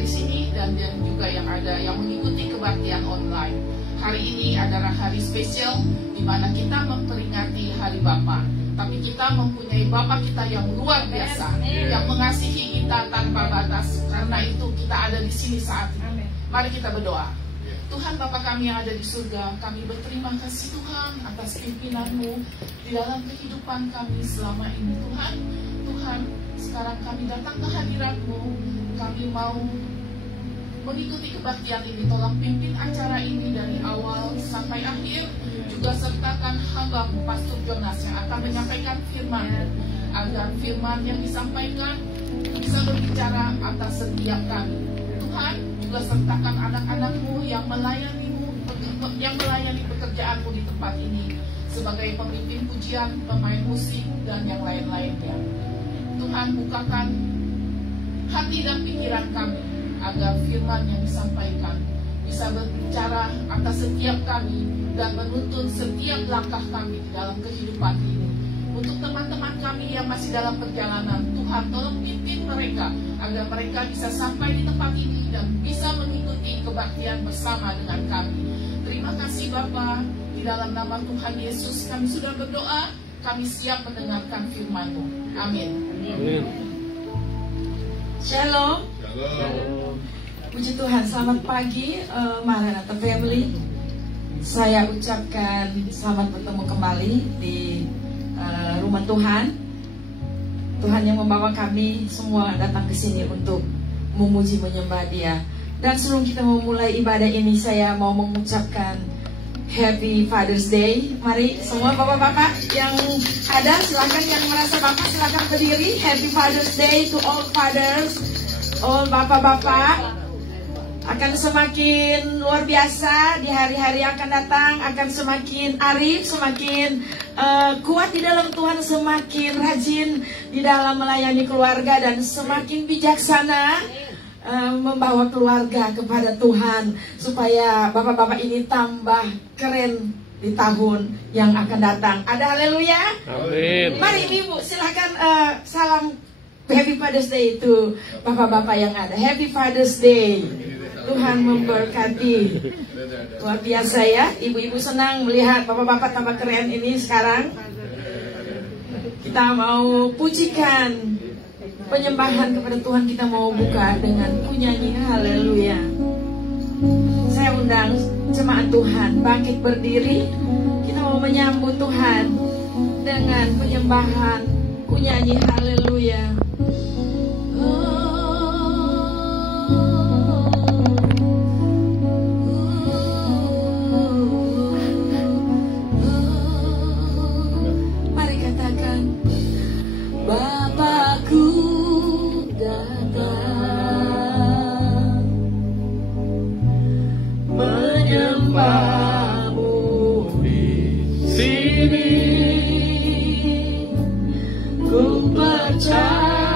di sini dan juga yang ada yang mengikuti kebaktian online. Hari ini adalah hari spesial di mana kita memperingati Hari Bapa. Tapi kita mempunyai Bapa kita yang luar biasa, yang mengasihi kita tanpa batas. Karena itu kita ada di sini saat ini. Mari kita berdoa. Tuhan Bapa kami yang ada di surga, kami berterima kasih Tuhan atas pimpinanmu di dalam kehidupan kami selama ini Tuhan. Tuhan, sekarang kami datang ke hadirat-Mu, kami mau mengikuti kebaktian ini. Tolong pimpin acara ini dari awal sampai akhir. Juga sertakan hamba-Mu Pastor Jonas yang akan menyampaikan firman, agar firman yang disampaikan bisa berbicara atas setiap kami. Tuhan, juga sertakan anak-anak-Mu yang melayani pekerjaan-Mu di tempat ini sebagai pemimpin pujian, pemain musik, dan yang lain-lainnya. Tuhan, bukakan hati dan pikiran kami agar firman yang disampaikan bisa berbicara atas setiap kami dan menuntun setiap langkah kami di dalam kehidupan ini. Untuk teman-teman kami yang masih dalam perjalanan, Tuhan tolong pimpin mereka agar mereka bisa sampai di tempat ini dan bisa mengikuti kebaktian bersama dengan kami. Terima kasih Bapa, di dalam nama Tuhan Yesus kami sudah berdoa, kami siap mendengarkan firman-Mu. Amin. Amin. Shalom. Shalom. Puji Tuhan, selamat pagi Maranatha Family. Saya ucapkan selamat bertemu kembali di rumah Tuhan. Tuhan yang membawa kami semua datang ke sini untuk memuji menyembah Dia. Dan sebelum kita memulai ibadah ini, saya mau mengucapkan Happy Father's Day. Mari semua bapak-bapak yang ada, silakan yang merasa bapak silakan berdiri. Happy Father's Day to all fathers, all bapak-bapak. Akan semakin luar biasa di hari-hari yang akan datang, akan semakin arif, semakin kuat di dalam Tuhan, semakin rajin di dalam melayani keluarga, dan semakin bijaksana membawa keluarga kepada Tuhan, supaya bapak-bapak ini tambah keren di tahun yang akan datang. Ada haleluya. Amin. Mari ibu silakan salam Happy Father's Day itu bapak-bapak yang ada. Happy Father's Day. Tuhan memberkati. Luar biasa ya, ibu-ibu senang melihat bapak-bapak tambah keren ini sekarang. Kita mau pujikan penyembahan kepada Tuhan, kita mau buka dengan kunyanyi haleluya. Saya undang jemaat Tuhan bangkit berdiri. Kita mau menyambut Tuhan dengan penyembahan kunyanyi haleluya. Mari katakan, Bapakku datang menyembahmu di sini. Ku percaya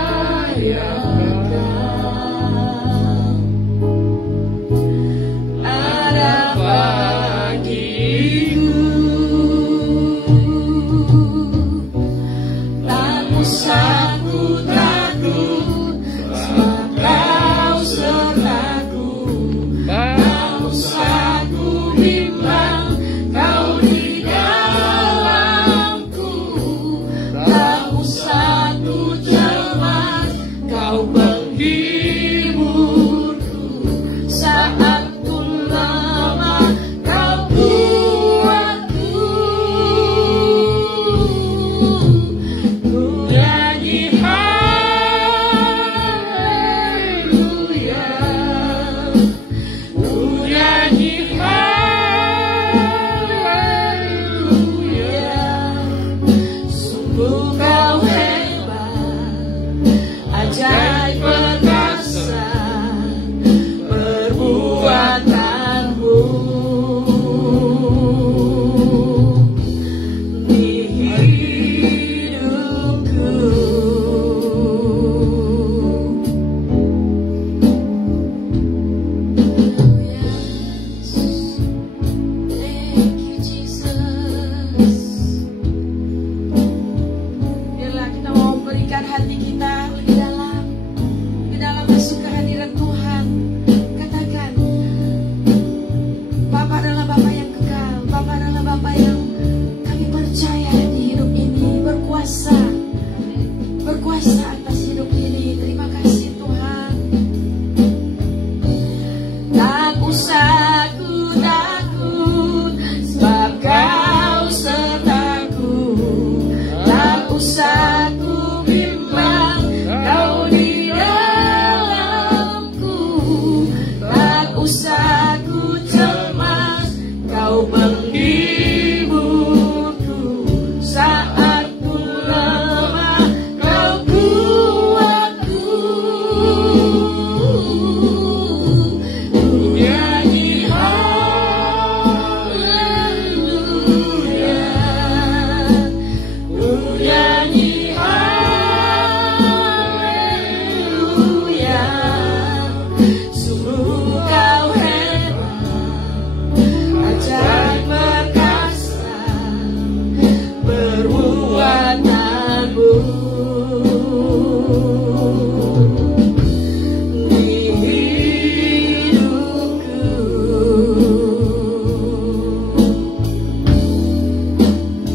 usah ku cemas, kau menghiburku saat ku lemah, kau kuatku. Ku nyanyi haleluya, ku nyanyi haleluya. Sungguh kau hebat, ajaib perkasa, perbuatanmu di hidupku.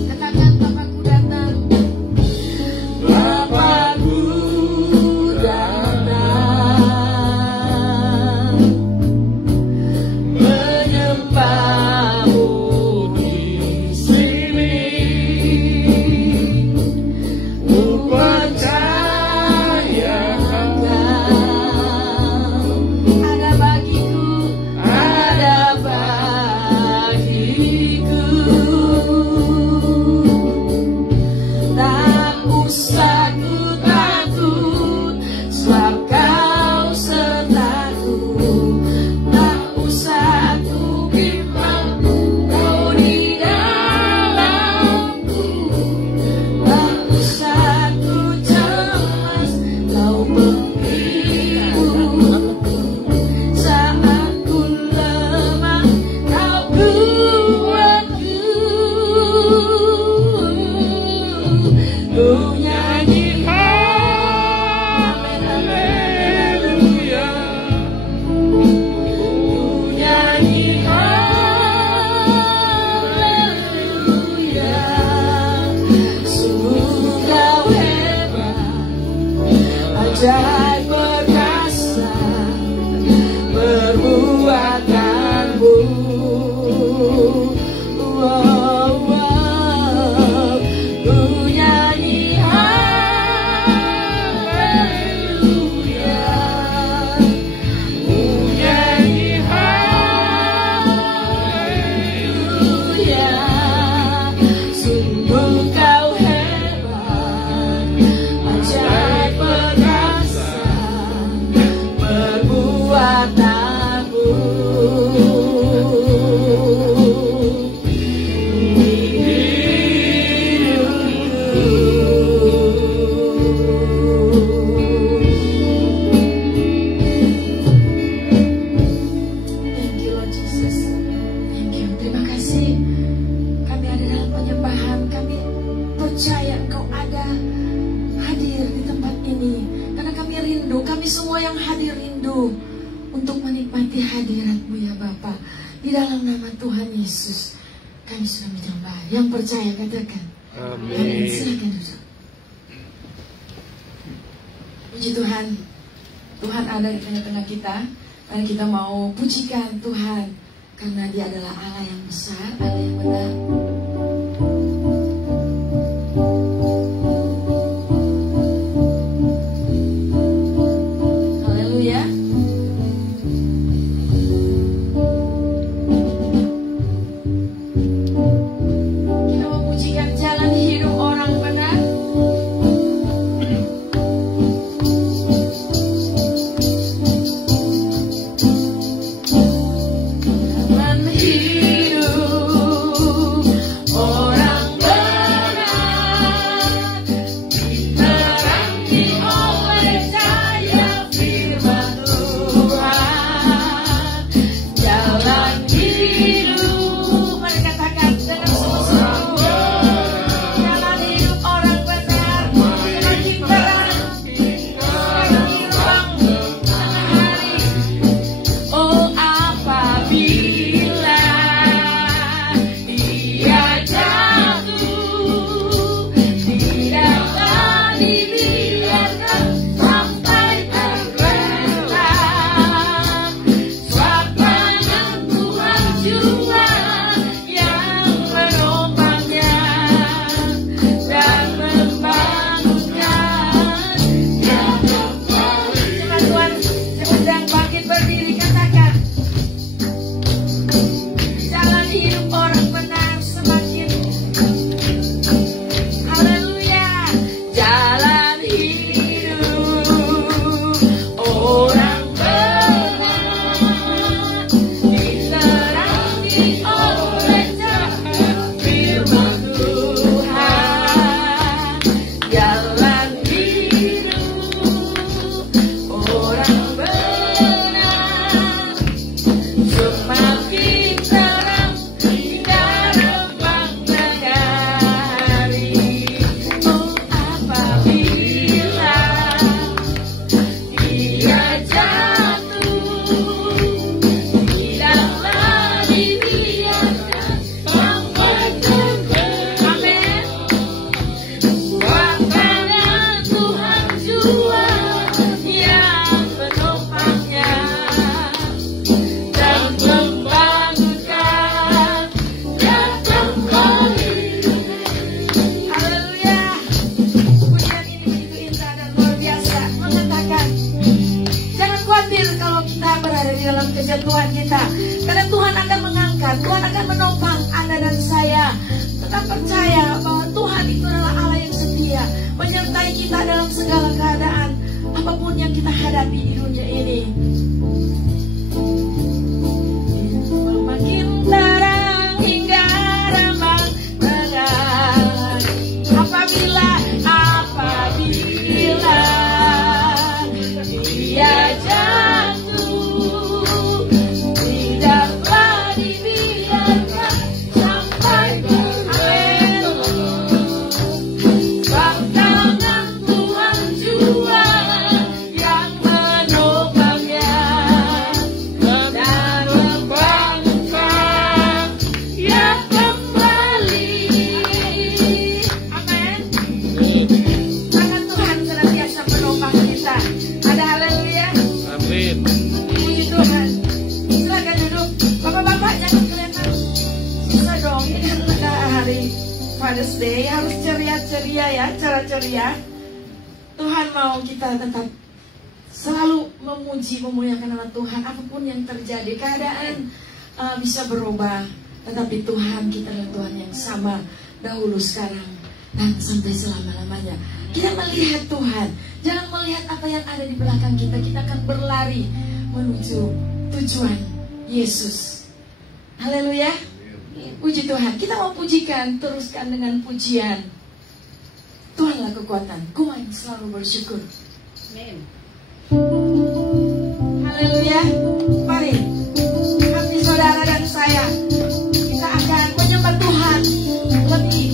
Katakan, Bapakku datang, Bapakku datang, menyembahmu di sini. Ku percaya Engkau ada bagiku, ada bagiku. Tak usah ku takut, sebab kau sertaku. Tak usah ku bimbang, kau di dalamku. Tak usah ku cemas, kau menghiburku saat ku lemah, kau kuatku. Ku nyanyi haleluya, ku nyanyi haleluya. Sungguh kau hebat, ajaib perkasa, perbuatanmu. Wow, wow. Ku nyanyi haleluya, ku nyanyi haleluya. Sungguh kau hebat, ajaib perkasa, perbuatanmu di hidupku. Thank you Lord Jesus. Thank you. Terima kasih. Kami ada dalam penyembahan. Kami percaya Engkau ada hadir di tempat ini. Karena kami rindu, kami semua yang hadir rindu untuk menikmati hadirat-Mu ya Bapa. Di dalam nama Tuhan Yesus kami sudah menyembah. Yang percaya katakan amin. Silakan duduk. Puji Tuhan, Tuhan ada di tengah-tengah kita. Dan kita mau pujikan Tuhan karena Dia adalah Allah yang besar, Allah yang benar. Haleluya. Kita mau pujikan jalan hidup orang benar. Jalan hidup kalau kita berada di dalam kejatuhan kita. Karena Tuhan akan mengangkat, Tuhan akan menopang Anda dan saya. Tetap percaya bahwa Tuhan itu adalah Allah yang setia, menyertai kita dalam segala keadaan, apapun yang kita hadapi di dunia ini. Makin terang hingga remang tengah, apabila dia jatuh, tidaklah dibiarkan sampai berelok. Sebab tangan Tuhan jua yang menopangnya dan membangunkan ia kembali. Amin. Tangan Tuhan senantiasa menopang kita. Ada haleluya. Amin. Puji Tuhan. Silakan duduk. Bapak-bapak jangan kelihatan susah dong. Ini kan hari Father's Day, harus ceria-ceria ya, cara ceria. Tuhan mau kita tetap selalu memuji, memuliakan nama Tuhan. Apapun yang terjadi, keadaan bisa berubah, tetapi Tuhan kita adalah Tuhan yang sama dahulu, sekarang, dan sampai selama-lamanya. Kita melihat Tuhan, jangan melihat apa yang ada di belakang kita. Kita akan berlari menuju tujuan Yesus. Haleluya. Puji Tuhan. Kita mau pujikan, teruskan dengan pujian. Tuhanlah kekuatan, ku mau selalu bersyukur. Amin. Haleluya. Mari kami saudara dan saya, kita akan menyembah Tuhan lebih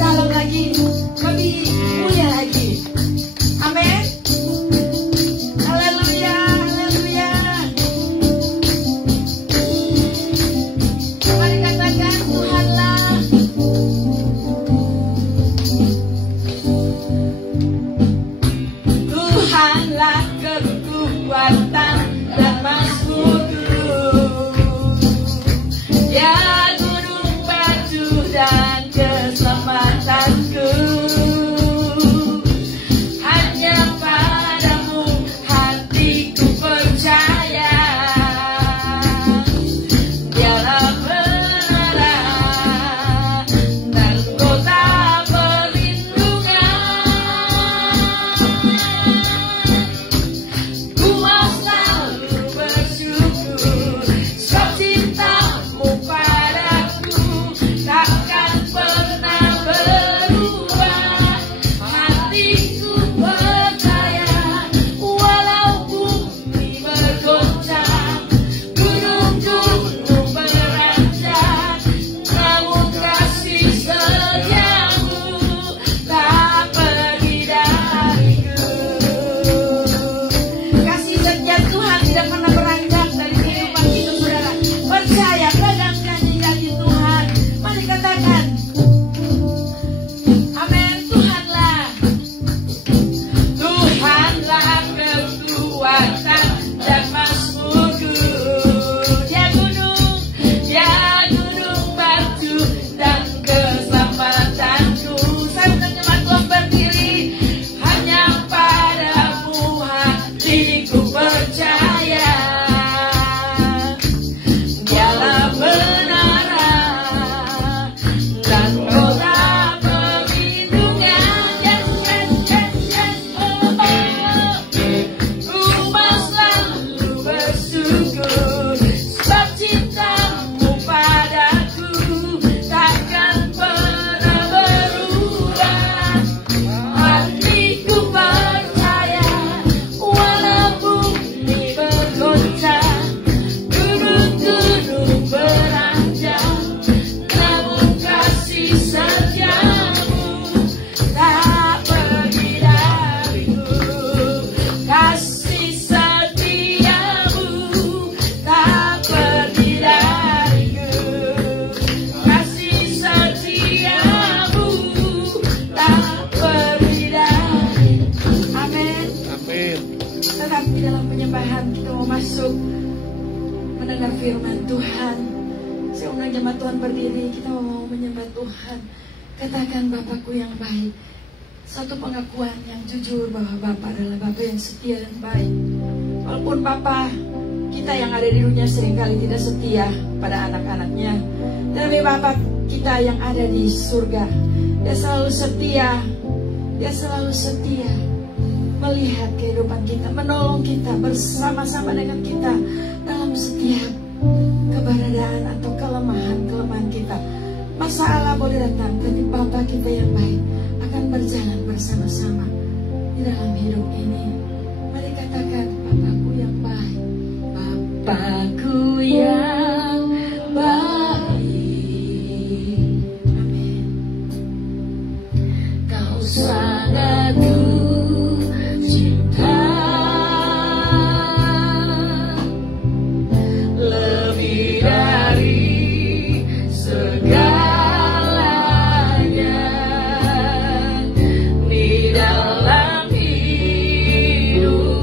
dalam lagi, lebih mulia lagi. Amin. Haleluya, haleluya. Mari katakan Tuhanlah. Tuhanlah kekuatan dan mazmurku, ya gunung batu dan keselamatanku. Hanya padamu hatiku percaya, dialah menara dan kota perlindungan. Ku mau selalu bersyukur, sebab cintamu padaku takkan pernah berubah. Hatiku percaya, walau bumi bergoncang, gunung-gunung beranjak, namun kasih setiamu tak pergi dariku. Kasih setia Tuhan tidak pernah beranjak dari kehidupan kita, saudara. Percaya, pedangkan janji Tuhan. Mari katakan, amin. Tuhanlah, Tuhanlah kekuatan dan mazmurku, dia gunung batu dan keselamatanku. Saya menyembah Tuhan berdiri, hanya padamu hatiku percaya, dialah menara dan kota perlindungan. Yes, yes, yes, yes, oh, oh. Ku mau selalu bersyukur, sebab cintamu padaku takkan pernah berubah. Hatiku percaya, walau bumi bergoncang, gunung-gunung beranjak, namun kasih setiamu tak pergi dariku. Kasih setiamu tak pergi dariku. Kasih setiamu tak pergi dariku. Amin. Amin. Tetap di dalam penyembahan kita mau masuk mendengar firman Tuhan. Saya undang jemaat Tuhan berdiri, kita mau menyembah Tuhan. Katakan, Bapakku yang baik. Satu pengakuan yang jujur bahwa Bapa adalah Bapa yang setia dan baik. Walaupun Bapa kita yang ada di dunia seringkali tidak setia pada anak-anaknya, tapi Bapa kita yang ada di surga, Dia selalu setia. Dia selalu setia melihat kehidupan kita, menolong kita, bersama-sama dengan kita dalam setiap keberadaan atau kelemahan-kelemahan kita. Masalah boleh datang, tapi Bapa kita yang baik akan berjalan bersama-sama di dalam hidup ini. Mari katakan, Bapakku yang baik, Bapakku yang baik. Amin. Kau sangat ku cinta, lebih dari segalanya di dalam hidupku.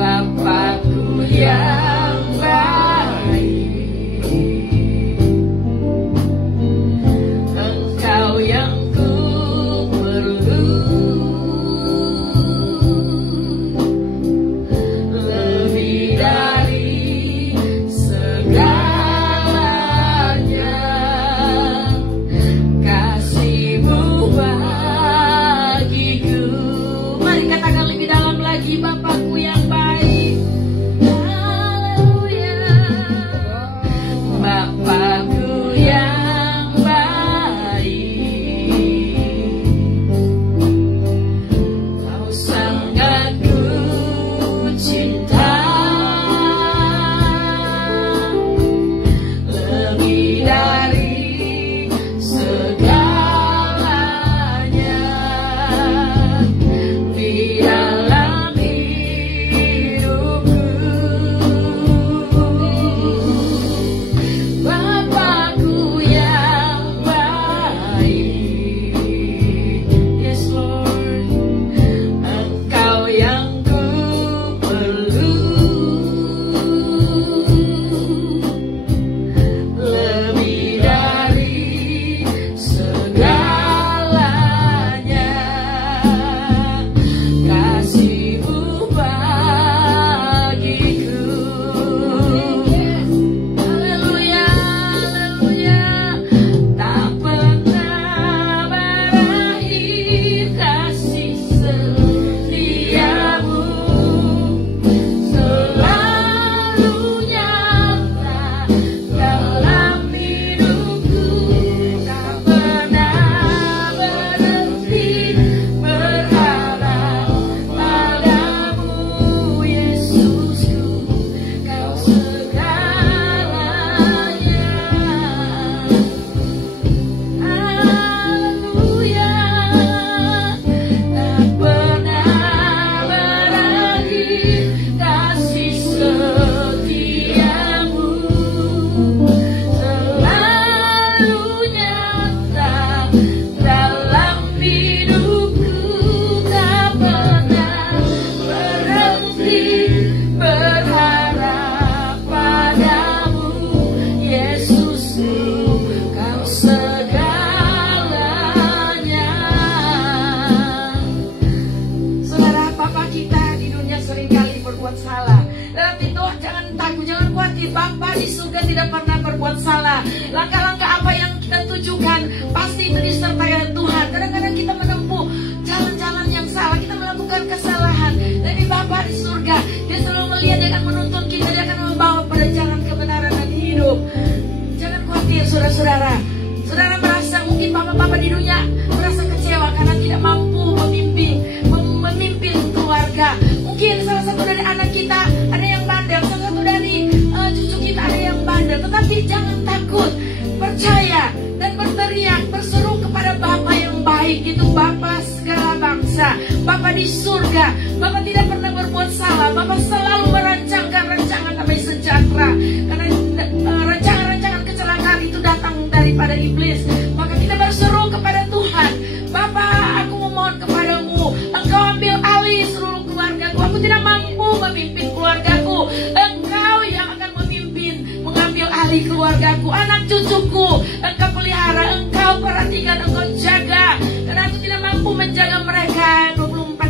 Bapakku yang baik, Engkau yang ku perlu, lebih dari segalanya. Kasih-Mu bagiku. Mari katakan lebih dalam lagi, Bapakku yang baik. Haleluya. Bapakku yang baik, Kau sangat ku cinta, lebih dari segalanya di dalam hidupku. Bapakku yang baik, yes Lord, Engkau yang ku perlu, lebih dari segalanya. Kasih-Mu bagiku. Haleluya, haleluya. Tak pernah berakhir kasih setia-Mu, selalu nyata dalam hidupku. Tak pernah berhenti berharap padamu, Yesusku, Kau segalanya. Haleluya. Tak pernah berakhir kasih setia-Mu, selalu nyata dalam hidupku. Tak pernah berhenti berharap padamu, Yesusku, Kau segalanya. Saudara, Bapa kita di dunia seringkali berbuat salah, tetapi Tuhan jangan takut, jangan khawatir. Bapa di surga tidak pernah berbuat salah. Langkah-langkah apa yang kita tujukan pasti itu disertai oleh Tuhan. Kadang-kadang kita menempuh jalan-jalan yang salah, kita melakukan kesalahan, tapi Bapa di surga Dia selalu melihat, Dia akan menuntun kita, Dia akan membawa pada jalan kebenaran dan hidup. Jangan khawatir, saudara-saudara. Saudara merasa mungkin Bapak-bapak di dunia merasa kecewa karena tidak mampu memimpin keluarga. Mungkin salah satu dari anak kita ada yang bandel, salah satu dari cucu kita ada yang bandel. Tetapi jangan takut, percaya dan berteriak, berseru kepada Bapa yang baik, itu Bapa segala bangsa, Bapa di surga. Bapa tidak pernah berbuat salah. Bapa selalu merancangkan rancangan damai sejahtera. Karena rancangan-rancangan kecelakaan itu datang daripada iblis. Maka kita berseru kepada Tuhan, Bapa, aku memohon kepadamu, Engkau ambil alih seluruh keluargaku. Aku tidak mampu memimpin keluargaku. Engkau yang akan mengambil alih keluargaku, anak cucuku. Engkau pelihara, Engkau perhatikan, Engkau jaga. Karena aku tidak mampu menjaga mereka 24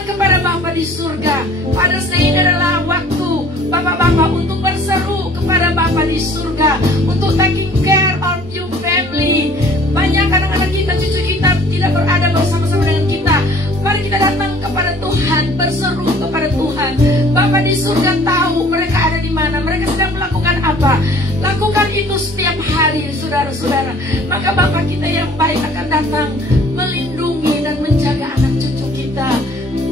datang kepada Bapa di surga. Pada saat ini adalah waktu Bapak-bapak untuk berseru kepada Bapa di surga, untuk taking care of you family. Banyak anak-anak kita, cucu kita tidak berada bersama-sama dengan kita. Mari kita datang kepada Tuhan, berseru kepada Tuhan. Bapa di surga tahu mereka ada di mana, mereka sedang melakukan apa. Lakukan itu setiap hari, saudara-saudara. Maka Bapa kita yang baik akan datang melindungi dan menjaga anak cucu kita.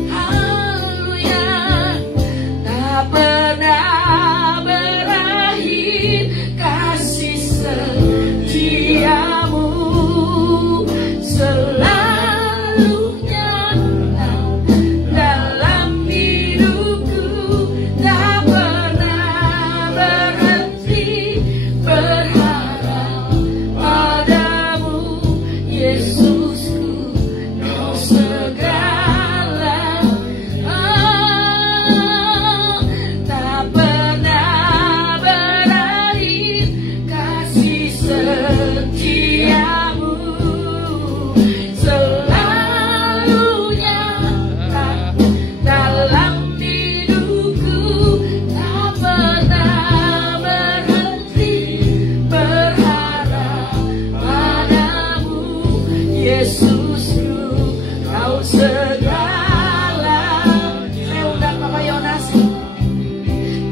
Haleluya. Tak pernah berakhir kasih setiamu, selalu nyata dalam hidupku. Tak pernah berhenti berharap padamu, Yesusku, Kau segala. Tak pernah berakhir kasih setiamu, selalu nyata dalam hidupku. Tak pernah berhenti berharap padamu, Yesusku, Kau segala. Saya undang Bapak Yonas.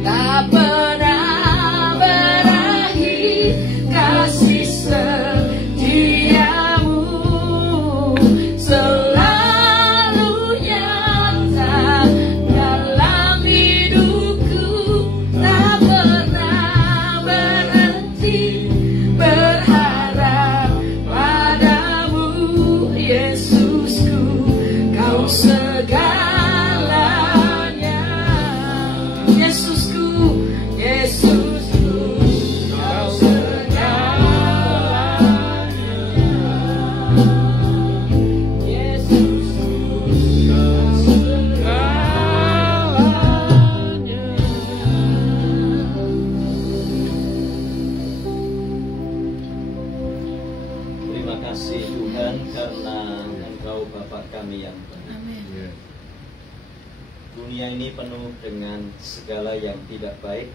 Tak pernah berakhir kasih setiamu, selalu nyata dalam hidupku. Tak pernah berhenti berharap padamu, Yesusku, Kau segalanya. Yesusku, Yesusku, Kau segalanya. Yesusku, Kau segalanya. Terima kasih Tuhan karena Engkau Bapa kami yang baik. Dunia ini penuh dengan segala yang tidak baik.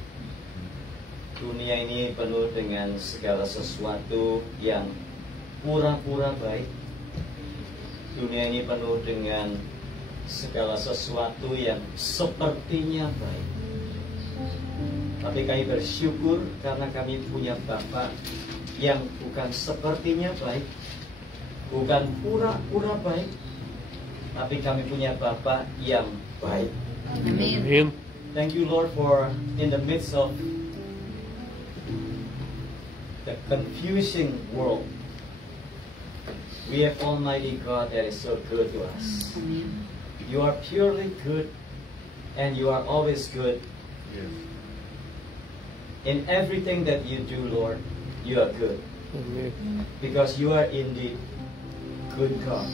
Dunia ini penuh dengan segala sesuatu yang pura-pura baik. Dunia ini penuh dengan segala sesuatu yang sepertinya baik. Tapi kami bersyukur karena kami punya Bapa yang bukan sepertinya baik, bukan pura-pura baik, tapi kami punya Bapa yang baik. Amin. Thank you, Lord, for in the midst of the confusing world, we have Almighty God that is so good to us. You are purely good, and you are always good. In everything that you do, Lord, you are good, Amin. because you are indeed good God.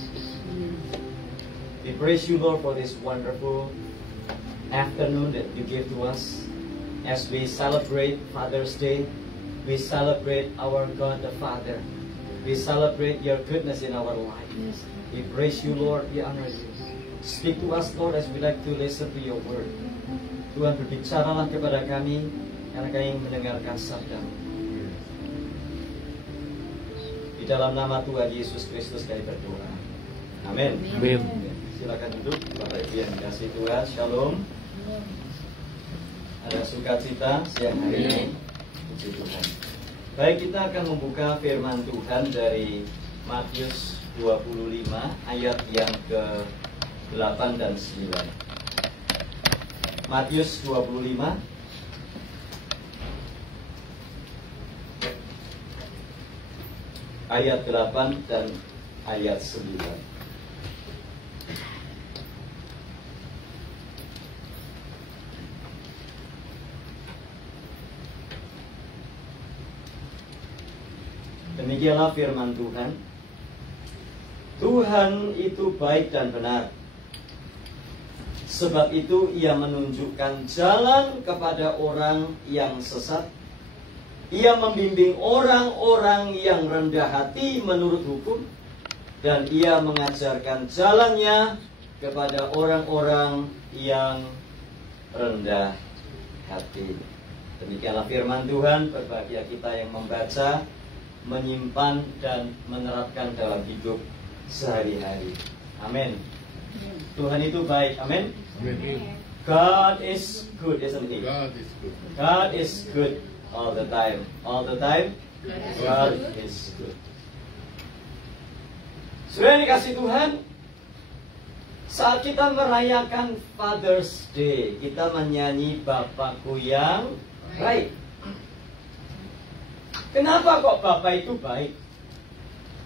We praise you, Lord, for this wonderful afternoon that you give to us as we celebrate Father's Day. We celebrate our God the Father. We celebrate your goodness in our life. We praise you, Lord. We honor you. Speak to us, Lord, as we like to listen to your word. Tuhan, berbicaralah kepada kami karena kami ingin mendengarkan sabda-Mu. Di dalam nama Tuhan Yesus Kristus kami berdoa. Amin. Amin. Silakan duduk, Bapak Ibu yang dikasihi Tuhan. Shalom. Ada sukacita siang hari ini. Puji Tuhan. Baik, kita akan membuka firman Tuhan dari Matius 25 ayat yang ke-8 dan 9. Matius 25 ayat 8 dan ayat 9. Demikianlah firman Tuhan. Tuhan itu baik dan benar. Sebab itu ia menunjukkan jalan kepada orang yang sesat. Ia membimbing orang-orang yang rendah hati menurut hukum. Dan ia mengajarkan jalannya kepada orang-orang yang rendah hati. Demikianlah firman Tuhan. Berbahagia kita yang membaca, menyimpan, dan menerapkan dalam hidup sehari-hari. Amin. Tuhan itu baik. Amin. God is good, isn't He? God is good. God is good all the time. All the time, God is good. Sudah dikasih Tuhan, saat kita merayakan Father's Day, kita menyanyi Bapakku yang baik. Kenapa kok Bapak itu baik?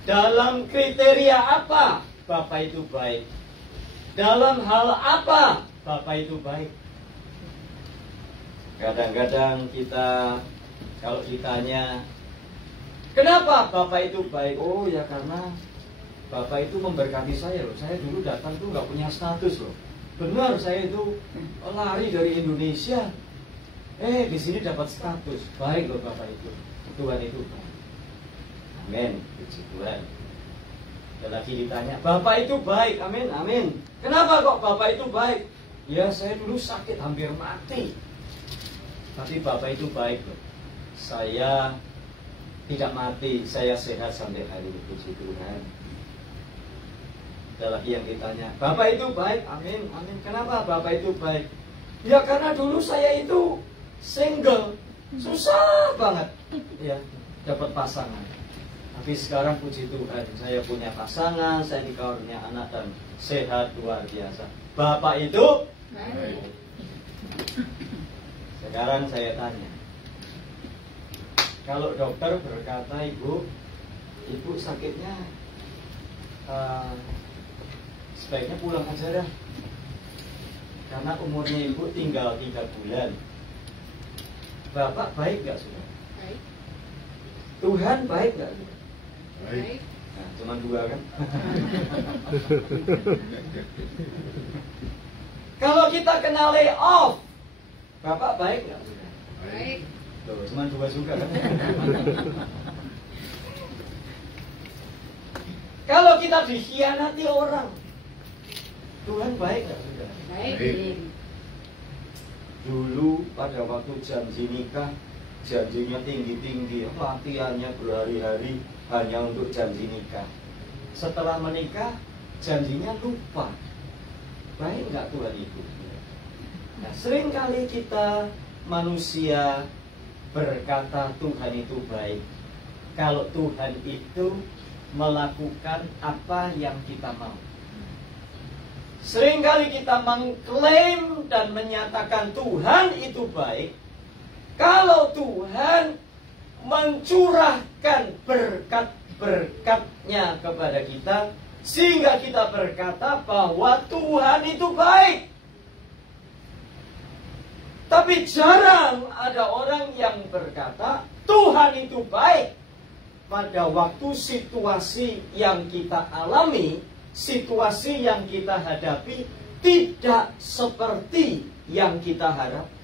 Dalam kriteria apa Bapak itu baik? Dalam hal apa Bapak itu baik? Kadang-kadang kita kalau ditanya, kenapa Bapak itu baik? Oh ya karena Bapak itu memberkati saya loh. Saya dulu datang tuh nggak punya status loh. Benar, saya itu lari dari Indonesia. Di sini dapat status. Baik loh Bapak itu. Tuhan itu baik. Amin. Puji Tuhan. Dan lagi ditanya, Bapak itu baik. Amin, amin. Kenapa kok Bapak itu baik? Ya saya dulu sakit hampir mati. Tapi Bapak itu baik loh. Saya tidak mati, saya sehat sampai hari ini. Puji Tuhan. Ada lagi yang ditanya, Bapak itu baik. Amin, amin. Kenapa Bapak itu baik? Ya karena dulu saya itu single, susah banget ya dapat pasangan. Tapi sekarang puji Tuhan, saya punya pasangan, saya dikarunia anak dan sehat luar biasa. Bapak itu baik. Sekarang saya tanya, kalau dokter berkata ibu sakitnya sebaiknya pulang aja dah, karena umurnya ibu tinggal 3 bulan. Bapak baik gak sudah? Baik. Tuhan baik gak? Baik. Nah, cuma 2 kan? Kalau kita kena lay off, Bapak baik gak sudah? Baik. Tuh, cuma 2 juga kan? Kalau kita dikhianati orang, Tuhan baik gak sudah? Baik. Dulu pada waktu janji nikah, janjinya tinggi-tinggi, latihannya berhari-hari hanya untuk janji nikah. Setelah menikah, janjinya lupa. Baik nggak Tuhan itu? Nah, seringkali kita manusia berkata Tuhan itu baik kalau Tuhan itu melakukan apa yang kita mau. Seringkali kita mengklaim dan menyatakan Tuhan itu baik kalau Tuhan mencurahkan berkat-berkatnya kepada kita, sehingga kita berkata bahwa Tuhan itu baik. Tapi jarang ada orang yang berkata Tuhan itu baik pada waktu situasi yang kita alami, situasi yang kita hadapi tidak seperti yang kita harapkan.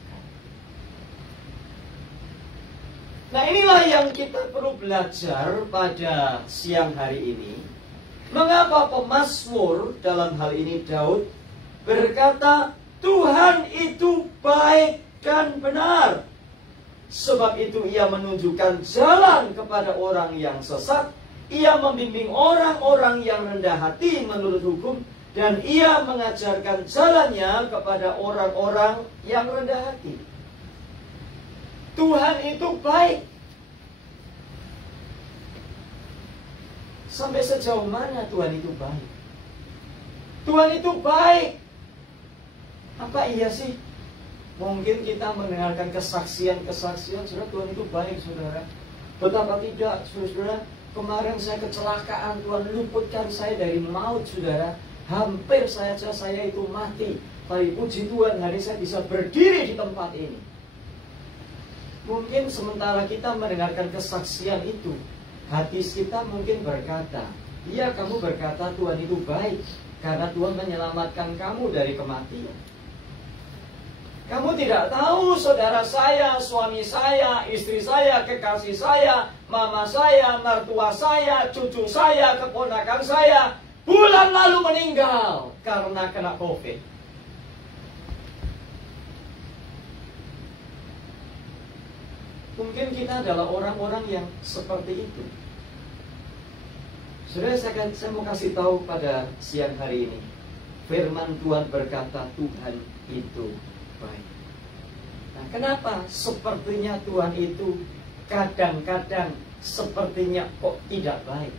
Nah, inilah yang kita perlu belajar pada siang hari ini. Mengapa pemazmur, dalam hal ini Daud, berkata Tuhan itu baik dan benar. Sebab itu ia menunjukkan jalan kepada orang yang sesat. Ia membimbing orang-orang yang rendah hati menurut hukum, dan ia mengajarkan jalannya kepada orang-orang yang rendah hati. Tuhan itu baik. Sampai sejauh mana Tuhan itu baik? Tuhan itu baik. Apa iya sih? Mungkin kita mendengarkan kesaksian-kesaksian, saudara, Tuhan itu baik, saudara. Betapa tidak, saudara. Kemarin saya kecelakaan, Tuhan luputkan saya dari maut, saudara. Hampir saja saya itu mati. Tapi puji Tuhan, hari saya bisa berdiri di tempat ini. Mungkin sementara kita mendengarkan kesaksian itu, hati kita mungkin berkata, iya, kamu berkata Tuhan itu baik karena Tuhan menyelamatkan kamu dari kematian. Kamu tidak tahu saudara saya, suami saya, istri saya, kekasih saya, mama saya, mertua saya, cucu saya, keponakan saya, bulan lalu meninggal karena kena COVID. Mungkin kita adalah orang-orang yang seperti itu. Saudara, saya mau kasih tahu pada siang hari ini. Firman Tuhan berkata Tuhan itu baik. Nah, kenapa sepertinya Tuhan itu kadang-kadang sepertinya kok tidak baik?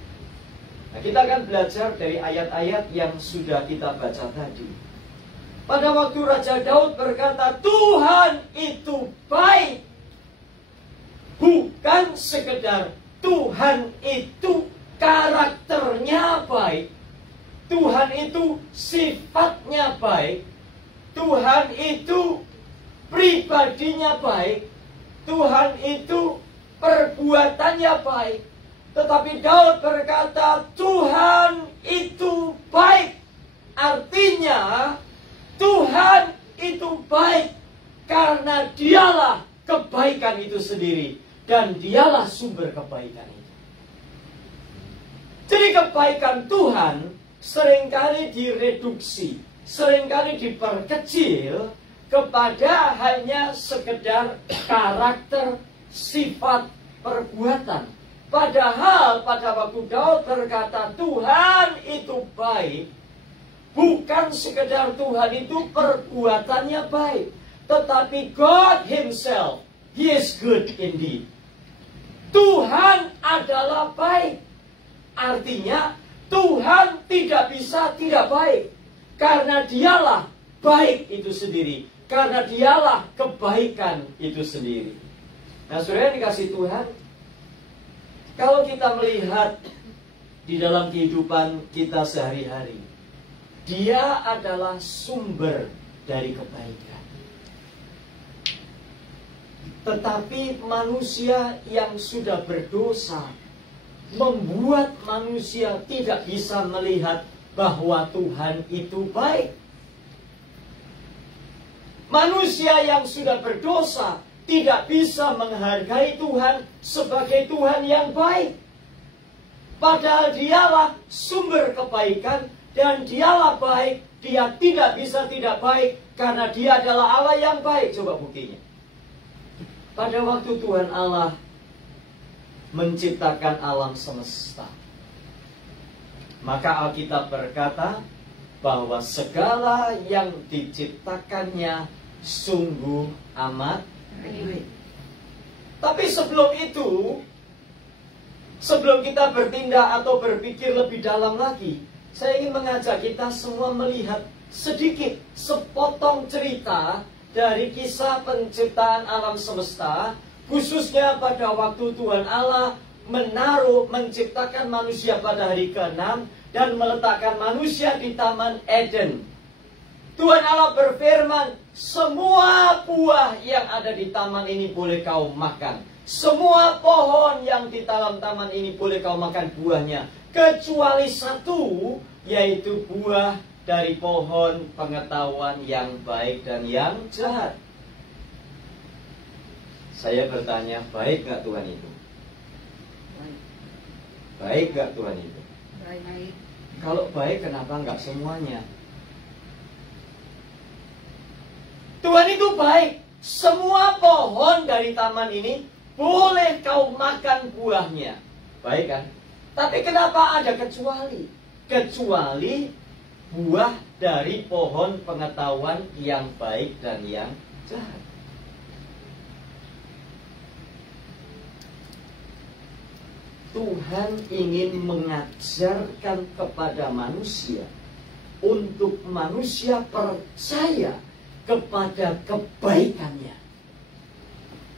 Nah, kita akan belajar dari ayat-ayat yang sudah kita baca tadi. Pada waktu Raja Daud berkata Tuhan itu baik, bukan sekedar Tuhan itu karakternya baik, Tuhan itu sifatnya baik, Tuhan itu pribadinya baik, Tuhan itu perbuatannya baik. Tetapi Daud berkata Tuhan itu baik. Artinya Tuhan itu baik karena dialah kebaikan itu sendiri. Dan dialah sumber kebaikan itu. Jadi kebaikan Tuhan seringkali direduksi, seringkali diperkecil kepada hanya sekedar karakter, sifat, perbuatan. Padahal pada waktu Daud berkata Tuhan itu baik, bukan sekedar Tuhan itu perbuatannya baik, tetapi God Himself, He is good indeed. Tuhan adalah baik. Artinya Tuhan tidak bisa tidak baik, karena dialah baik itu sendiri, karena dialah kebaikan itu sendiri. Nah, saudara dikasih Tuhan, kalau kita melihat di dalam kehidupan kita sehari-hari, Dia adalah sumber dari kebaikan. Tetapi manusia yang sudah berdosa membuat manusia tidak bisa melihat bahwa Tuhan itu baik. Manusia yang sudah berdosa tidak bisa menghargai Tuhan sebagai Tuhan yang baik. Padahal dialah sumber kebaikan dan dialah baik. Dia tidak bisa tidak baik karena dia adalah Allah yang baik. Coba buktinya. Pada waktu Tuhan Allah menciptakan alam semesta, maka Alkitab berkata bahwa segala yang diciptakannya sungguh amat baik. Tapi sebelum itu, sebelum kita bertindak atau berpikir lebih dalam lagi, saya ingin mengajak kita semua melihat sedikit sepotong cerita dari kisah penciptaan alam semesta, khususnya pada waktu Tuhan Allah menciptakan manusia pada hari ke-6 dan meletakkan manusia di Taman Eden. Tuhan Allah berfirman, semua buah yang ada di taman ini boleh kau makan. Semua pohon yang di dalam taman ini boleh kau makan buahnya. Kecuali satu, yaitu buah dari pohon pengetahuan yang baik dan yang jahat. Saya bertanya, baik gak Tuhan itu? Baik gak Tuhan itu? Baik. Kalau baik, kenapa gak semuanya? Tuhan itu baik. Semua pohon dari taman ini boleh kau makan buahnya. Baik kan? Tapi kenapa ada kecuali? Kecuali buah dari pohon pengetahuan yang baik dan yang jahat. Tuhan ingin mengajarkan kepada manusia untuk manusia percaya kepada kebaikannya.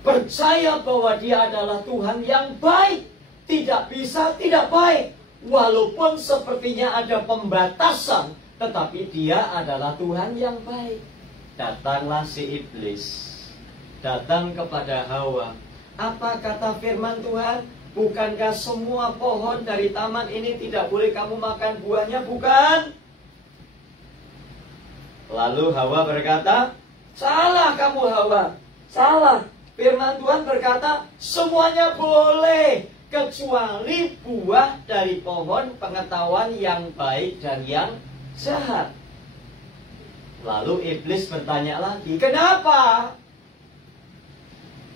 Percaya bahwa Dia adalah Tuhan yang baik. Tidak bisa tidak baik. Walaupun sepertinya ada pembatasan, tetapi Dia adalah Tuhan yang baik. Datanglah si iblis, datang kepada Hawa. Apa kata firman Tuhan? Bukankah semua pohon dari taman ini tidak boleh kamu makan buahnya? Bukan. Lalu Hawa berkata, salah kamu Hawa, salah. Firman Tuhan berkata, semuanya boleh. kecuali buah dari pohon pengetahuan yang baik dan yang jahat. Lalu iblis bertanya lagi, kenapa?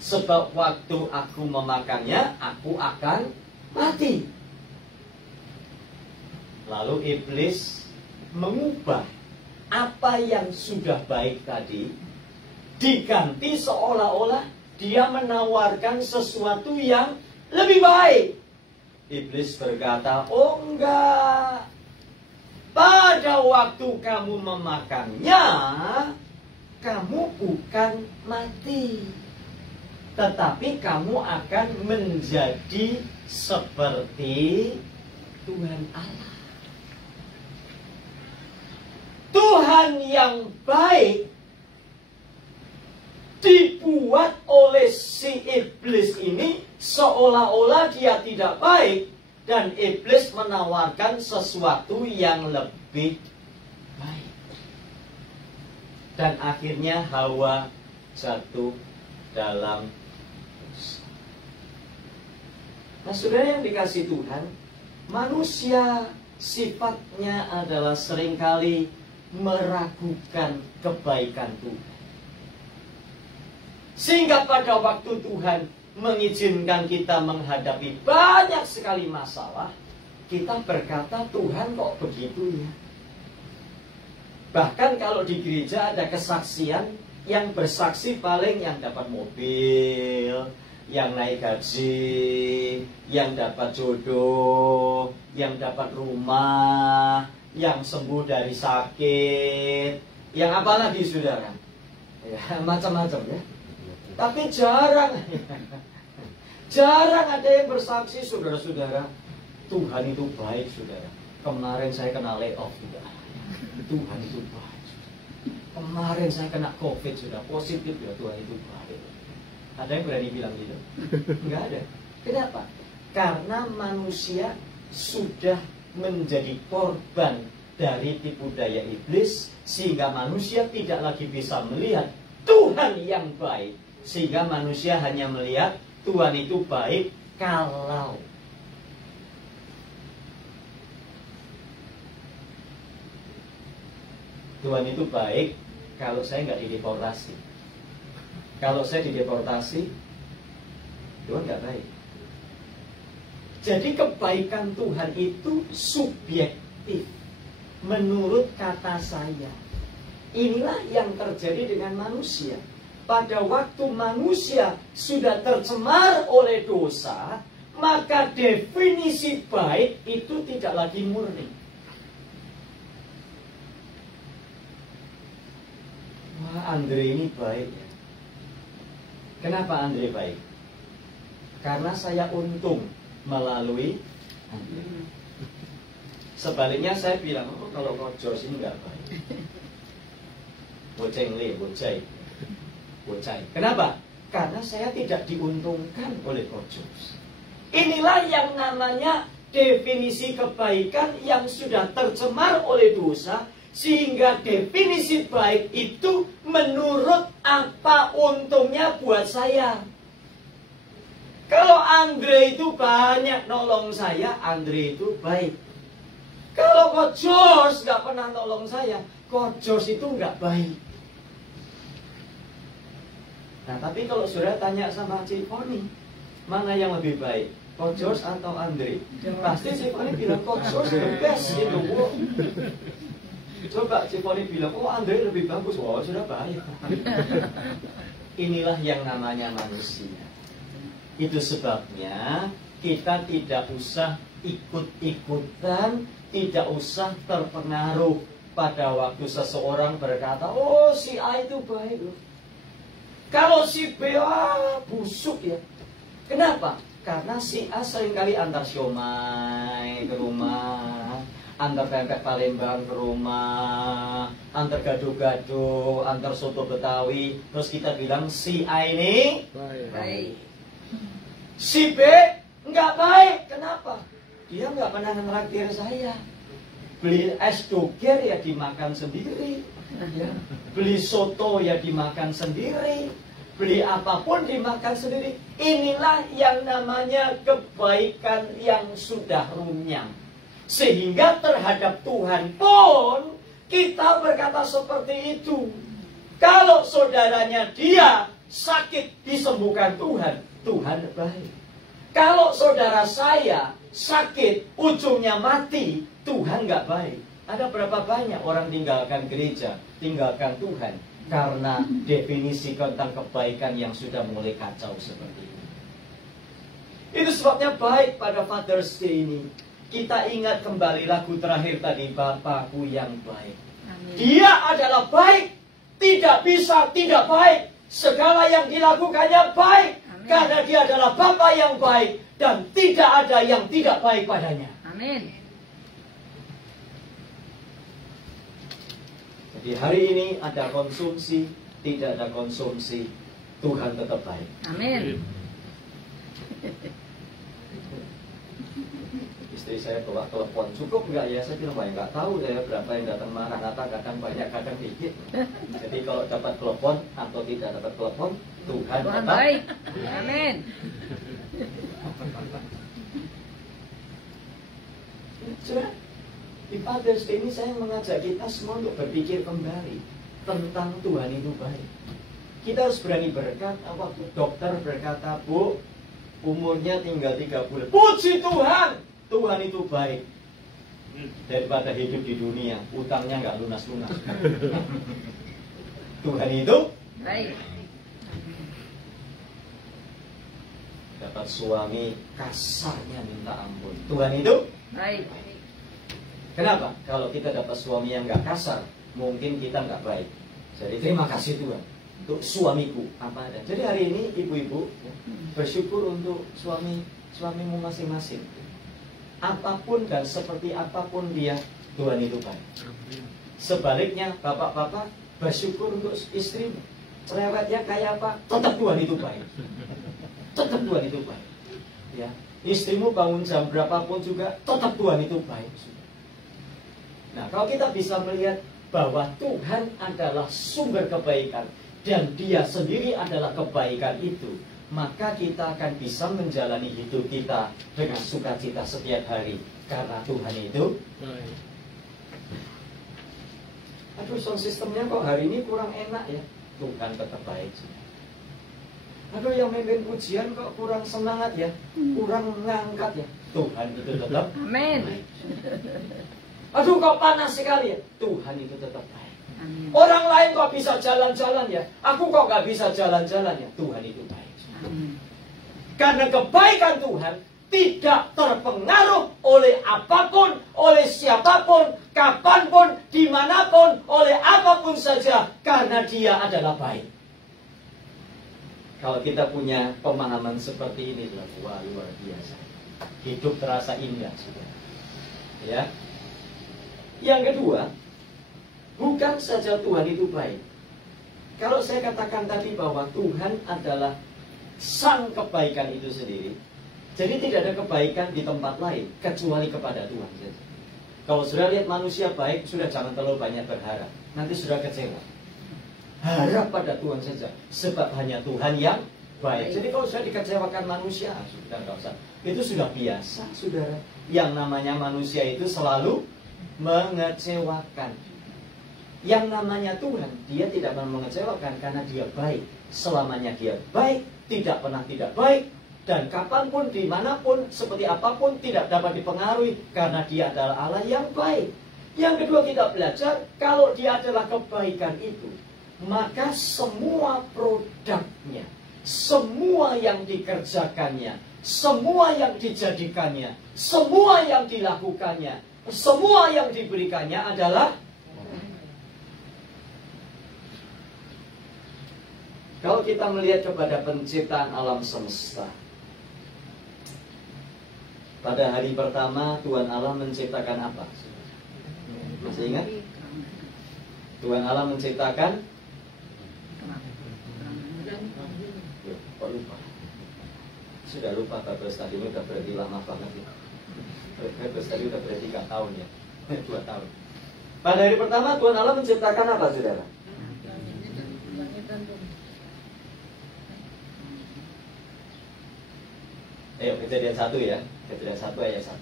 Sebab waktu aku memakannya, aku akan mati. Lalu iblis mengubah apa yang sudah baik tadi, diganti seolah-olah dia menawarkan sesuatu yang lebih baik. Iblis berkata, oh enggak. Pada waktu kamu memakannya, kamu bukan mati, tetapi kamu akan menjadi seperti Tuhan Allah. Tuhan yang baik dibuat oleh si iblis ini seolah-olah dia tidak baik. Dan iblis menawarkan sesuatu yang lebih baik. Dan akhirnya Hawa jatuh dalam dosa. Nah, saudara yang dikasihi Tuhan, manusia sifatnya adalah seringkali meragukan kebaikan Tuhan. Sehingga pada waktu Tuhan mengizinkan kita menghadapi banyak sekali masalah, kita berkata, Tuhan kok begitu ya? Bahkan kalau di gereja ada kesaksian, yang bersaksi paling yang dapat mobil, yang naik gaji, yang dapat jodoh, yang dapat rumah, yang sembuh dari sakit, yang apa lagi saudara? Ya, macam-macam ya. Tapi jarang ada yang bersaksi, saudara-saudara, Tuhan itu baik, saudara. Kemarin saya kena layoff, saudara. Tuhan itu baik. Kemarin saya kena COVID, sudah positif ya, Tuhan itu baik. Ada yang berani bilang gitu? Enggak ada. Kenapa? Karena manusia sudah menjadi korban dari tipu daya iblis, sehingga manusia tidak lagi bisa melihat Tuhan yang baik. Sehingga manusia hanya melihat Tuhan itu baik kalau Tuhan itu baik kalau saya nggak dideportasi. Kalau saya dideportasi, Tuhan nggak baik. Jadi kebaikan Tuhan itu subjektif menurut kata saya. Inilah yang terjadi dengan manusia. Pada waktu manusia sudah tercemar oleh dosa, maka definisi baik itu tidak lagi murni. Wah, Andre ini baik ya. Kenapa Andre baik? Karena saya untung melalui Andre. Sebaliknya saya bilang, oh, kalau Jos ini nggak baik. Bocai. Kenapa? Karena saya tidak diuntungkan oleh Jos. Inilah yang namanya definisi kebaikan yang sudah tercemar oleh dosa, sehingga definisi baik itu menurut apa untungnya buat saya. Kalau Andre itu banyak nolong saya, Andre itu baik. Kalau Jos nggak pernah nolong saya, Jos itu nggak baik. Nah, tapi kalau saudara tanya sama Ciponi, mana yang lebih baik, Jos atau Andre? Pasti Ciponi bilang Jos the best gitu. Coba Ciponi bilang, oh Andre lebih bagus, oh sudah baik. Inilah yang namanya manusia. Itu sebabnya kita tidak usah ikut-ikutan, tidak usah terpengaruh pada waktu seseorang berkata, oh si A itu baik loh. Kalau si B, busuk ya. Kenapa? Karena si A seringkali antar siomay ke rumah, antar pempek Palembang ke rumah, antar gado-gado, antar soto Betawi. Terus kita bilang si A ini baik. Si B nggak baik. Kenapa? Dia nggak pernah ngeraktir saya. Beli es doger ya dimakan sendiri, ya. Beli soto ya dimakan sendiri. beli apapun dimakan sendiri. Inilah yang namanya kebaikan yang sudah runyam. Sehingga terhadap Tuhan pun kita berkata seperti itu. Kalau saudaranya dia sakit disembuhkan Tuhan, Tuhan baik. Kalau saudara saya sakit ujungnya mati, Tuhan nggak baik. Ada berapa banyak orang tinggalkan gereja, tinggalkan Tuhan karena definisi tentang kebaikan yang sudah mulai kacau seperti ini. Itu sebabnya baik pada Father's Day ini kita ingat kembali lagu terakhir tadi, Bapakku yang baik. Amin. Dia adalah baik, tidak bisa tidak baik. Segala yang dilakukannya baik. Amin. Karena dia adalah Bapa yang baik dan tidak ada yang tidak baik padanya. Amin. Jadi hari ini ada konsumsi, tidak ada konsumsi, Tuhan tetap baik. Amin. Istri saya bawa telepon, cukup nggak ya? Saya bilang, nggak tahu saya berapa yang datang Maranatha, kadang banyak, kadang dikit. Jadi kalau dapat telepon atau tidak dapat telepon, Tuhan tetap baik. Amin. Sudah, di Father's Day ini saya mengajak kita semua untuk berpikir kembali tentang Tuhan itu baik. Kita harus berani berkat. Waktu dokter berkata, Bu, umurnya tinggal 3 bulan. Puji Tuhan, Tuhan itu baik. Daripada hidup di dunia, utangnya nggak lunas-lunas. Tuhan itu Baik. dapat suami kasarnya minta ampun. Tuhan itu Baik. kenapa? Kalau kita dapat suami yang nggak kasar, mungkin kita nggak baik. Jadi terima kasih Tuhan untuk suamiku apa ada. Jadi hari ini ibu-ibu bersyukur untuk suamimu masing-masing. Apapun dan seperti apapun dia, Tuhan itu baik. Sebaliknya bapak-bapak bersyukur untuk istrimu. Cerewetnya kayak apa? Tetap Tuhan itu baik. Tetap Tuhan itu baik. Ya, istrimu bangun jam berapapun juga, tetap Tuhan itu baik. Nah, kalau kita bisa melihat bahwa Tuhan adalah sumber kebaikan dan Dia sendiri adalah kebaikan itu, maka kita akan bisa menjalani hidup kita dengan sukacita setiap hari karena Tuhan itu. Aduh, sound sistemnya kok hari ini kurang enak ya. Tuhan tetap baik. Aduh, yang memimpin pujian kok kurang semangat ya, kurang ngangkat ya. Tuhan itu tetap Amin. baik. Aduh, kok panas sekali ya. Tuhan itu tetap baik. Amin. Orang lain kok bisa jalan-jalan ya, aku kok gak bisa jalan-jalan ya. Tuhan itu baik. Amin. Karena kebaikan Tuhan tidak terpengaruh oleh apapun, oleh siapapun, kapanpun, dimanapun, oleh apapun saja, karena Dia adalah baik. Kalau kita punya pemahaman seperti ini, wah, luar biasa. Hidup terasa indah, saudara. Ya. Yang kedua, bukan saja Tuhan itu baik. Kalau saya katakan tadi bahwa Tuhan adalah sang kebaikan itu sendiri, jadi tidak ada kebaikan di tempat lain kecuali kepada Tuhan saja. Kalau sudah lihat manusia baik, sudah jangan terlalu banyak berharap. Nanti sudah kecewa. Harap pada Tuhan saja, sebab hanya Tuhan yang baik. Jadi kalau sudah dikecewakan manusia, sudah nggak usah. Itu sudah biasa, saudara. Yang namanya manusia itu selalu mengecewakan. Yang namanya Tuhan, Dia tidak pernah mengecewakan karena Dia baik. Selamanya Dia baik, tidak pernah tidak baik. Dan kapanpun, dimanapun, seperti apapun tidak dapat dipengaruhi karena Dia adalah Allah yang baik. Yang kedua, kita belajar kalau Dia adalah kebaikan itu, maka semua produknya, semua yang dikerjakannya, semua yang dijadikannya, semua yang dilakukannya, semua yang diberikannya adalah. Kalau kita melihat kepada penciptaan alam semesta, pada hari pertama Tuhan Allah menciptakan apa? Masih ingat? Tuhan Allah menciptakan. Kok lupa? Sudah lupa Babes tadi ini udah berarti lama banget ya. Babes tadi udah berarti 3 tahun ya. 2 tahun. Pada hari pertama Tuhan Allah menciptakan apa, saudara? Ayo Kejadian 1 ya. Kejadian 1 ayat 1.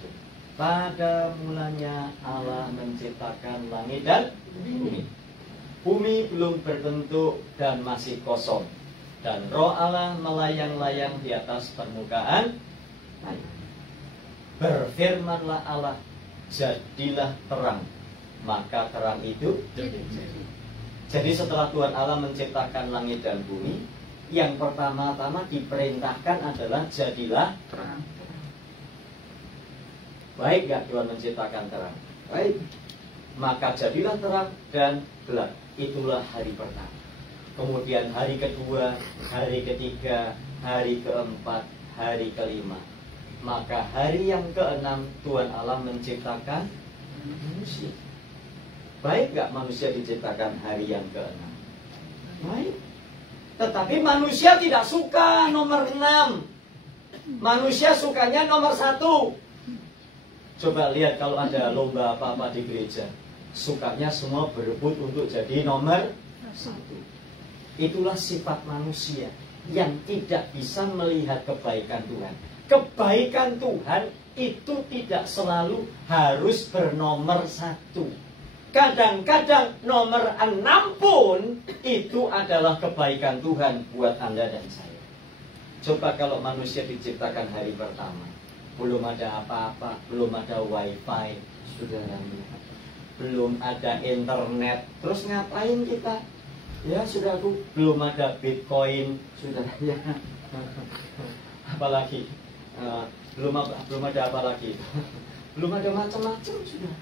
Pada mulanya Allah menciptakan langit dan bumi. Bumi belum berbentuk dan masih kosong. Dan roh Allah melayang-layang di atas permukaan air. Berfirmanlah Allah, jadilah terang. Maka terang itu jadi setelah Tuhan Allah menciptakan langit dan bumi, yang pertama-tama diperintahkan adalah jadilah terang. Baik gak Tuhan menciptakan terang? Baik. Maka jadilah terang dan gelap. Itulah hari pertama. Kemudian hari kedua, hari ketiga, hari keempat, hari kelima. Maka hari yang keenam Tuhan Allah menciptakan manusia. Baik gak manusia diciptakan hari yang keenam? Baik. Tetapi manusia tidak suka nomor 6. Manusia sukanya nomor 1. Coba lihat kalau ada lomba apa-apa di gereja, sukanya semua berebut untuk jadi nomor 1. Itulah sifat manusia yang tidak bisa melihat kebaikan Tuhan. Kebaikan Tuhan itu tidak selalu harus bernomor 1. Kadang-kadang nomor 6 pun itu adalah kebaikan Tuhan buat Anda dan saya. Coba kalau manusia diciptakan hari pertama, belum ada apa-apa, belum ada wifi, saudara, belum ada internet, terus ngapain kita? Ya saudaraku, belum ada bitcoin, saudara, ya. Apalagi belum ada apa lagi? Belum ada macam-macam, saudara.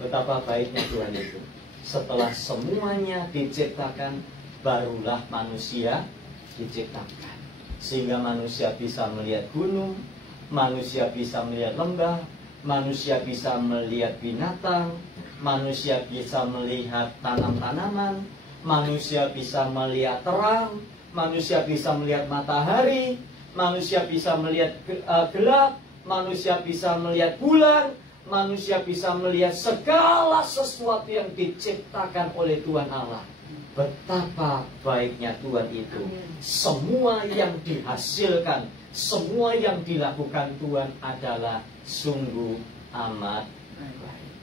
Betapa baiknya Tuhan itu. Setelah semuanya diciptakan, barulah manusia diciptakan. Sehingga manusia bisa melihat gunung, manusia bisa melihat lembah, manusia bisa melihat binatang, manusia bisa melihat tanam-tanaman, manusia bisa melihat terang, manusia bisa melihat matahari, manusia bisa melihat gelap, manusia bisa melihat bulan, manusia bisa melihat segala sesuatu yang diciptakan oleh Tuhan Allah. Betapa baiknya Tuhan itu. Semua yang dihasilkan, semua yang dilakukan Tuhan adalah sungguh amat baik.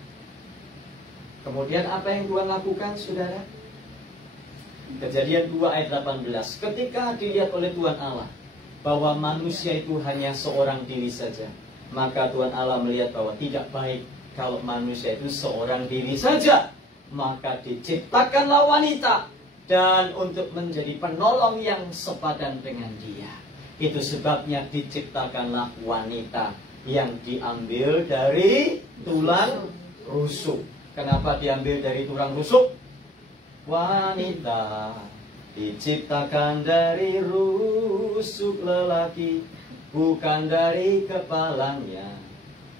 Kemudian apa yang Tuhan lakukan, saudara? Kejadian 2 ayat 18. Ketika dilihat oleh Tuhan Allah bahwa manusia itu hanya seorang diri saja, maka Tuhan Allah melihat bahwa tidak baik kalau manusia itu seorang diri saja. Maka diciptakanlah wanita, dan untuk menjadi penolong yang sepadan dengan dia. Itu sebabnya diciptakanlah wanita yang diambil dari tulang rusuk. Kenapa diambil dari tulang rusuk? Wanita diciptakan dari rusuk lelaki, bukan dari kepalanya,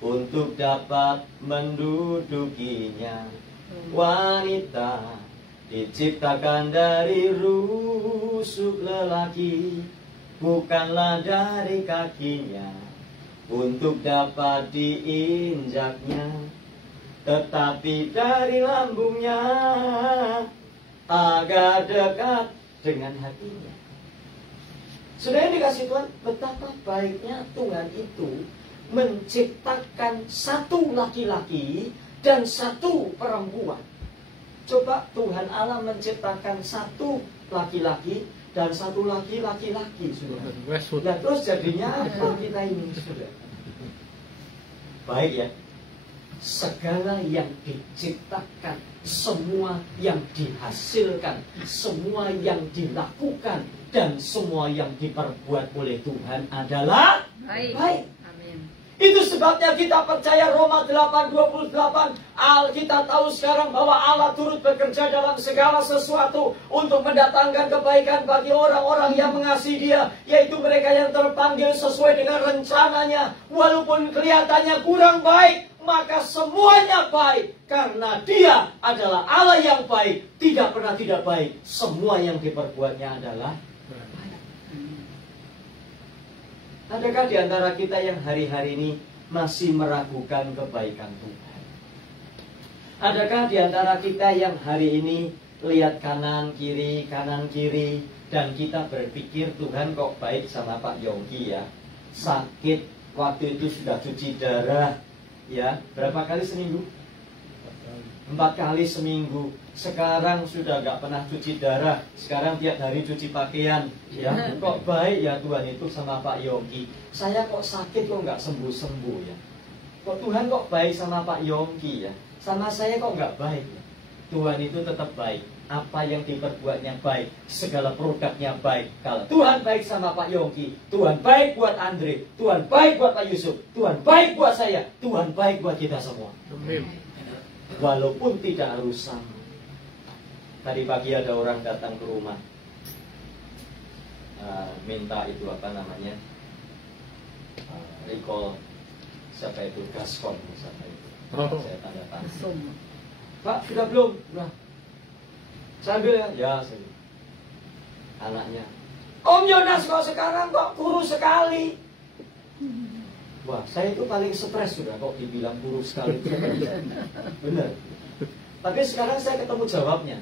untuk dapat mendudukinya. Wanita diciptakan dari rusuk lelaki, bukanlah dari kakinya, untuk dapat diinjaknya, tetapi dari lambungnya, agar dekat dengan hatinya. Sudah dikasih Tuhan, betapa baiknya Tuhan itu menciptakan satu laki-laki dan satu perempuan. Coba Tuhan Allah menciptakan satu laki-laki dan satu laki-laki, sudah. Nah, terus jadinya apa kita ini, sudah? Baik ya. Segala yang diciptakan, semua yang dihasilkan, semua yang dilakukan, dan semua yang diperbuat oleh Tuhan adalah baik. Amin. Itu sebabnya kita percaya Roma 8:28. Kita tahu sekarang bahwa Allah turut bekerja dalam segala sesuatu untuk mendatangkan kebaikan bagi orang-orang yang mengasihi Dia, yaitu mereka yang terpanggil sesuai dengan rencananya. Walaupun kelihatannya kurang baik, maka semuanya baik, karena Dia adalah Allah yang baik, tidak pernah tidak baik. Semua yang diperbuatnya adalah baik. Adakah di antara kita yang hari-hari ini masih meragukan kebaikan Tuhan? Adakah di antara kita yang hari ini lihat kanan kiri, dan kita berpikir Tuhan kok baik sama Pak Yongki ya. Sakit waktu itu sudah cuci darah ya, berapa kali seminggu? 4 kali seminggu. Sekarang sudah gak pernah cuci darah, sekarang tiap hari cuci pakaian ya. Kok baik ya Tuhan itu sama Pak Yongki. Saya kok sakit kok gak sembuh-sembuh ya. Kok Tuhan kok baik sama Pak Yongki ya, sama saya kok gak baik ya. Tuhan itu tetap baik. Apa yang diperbuatnya baik, segala produknya baik. Kalau Tuhan baik sama Pak Yongki, Tuhan baik buat Andre, Tuhan baik buat Pak Yusuf, Tuhan baik buat saya, Tuhan baik buat kita semua. Walaupun tidak harus sama. Tadi pagi ada orang datang ke rumah, minta itu apa namanya, recall, siapa itu, Gaskon, siapa itu. Saya tanda tangan. Pak, sudah belum? Sudah. Saya ambil ya? Ya, saya. Anaknya, Om Yonas kok sekarang kok kurus sekali. Wah, saya itu paling stres sudah kok dibilang kurus sekali. Benar. Tapi sekarang saya ketemu jawabnya.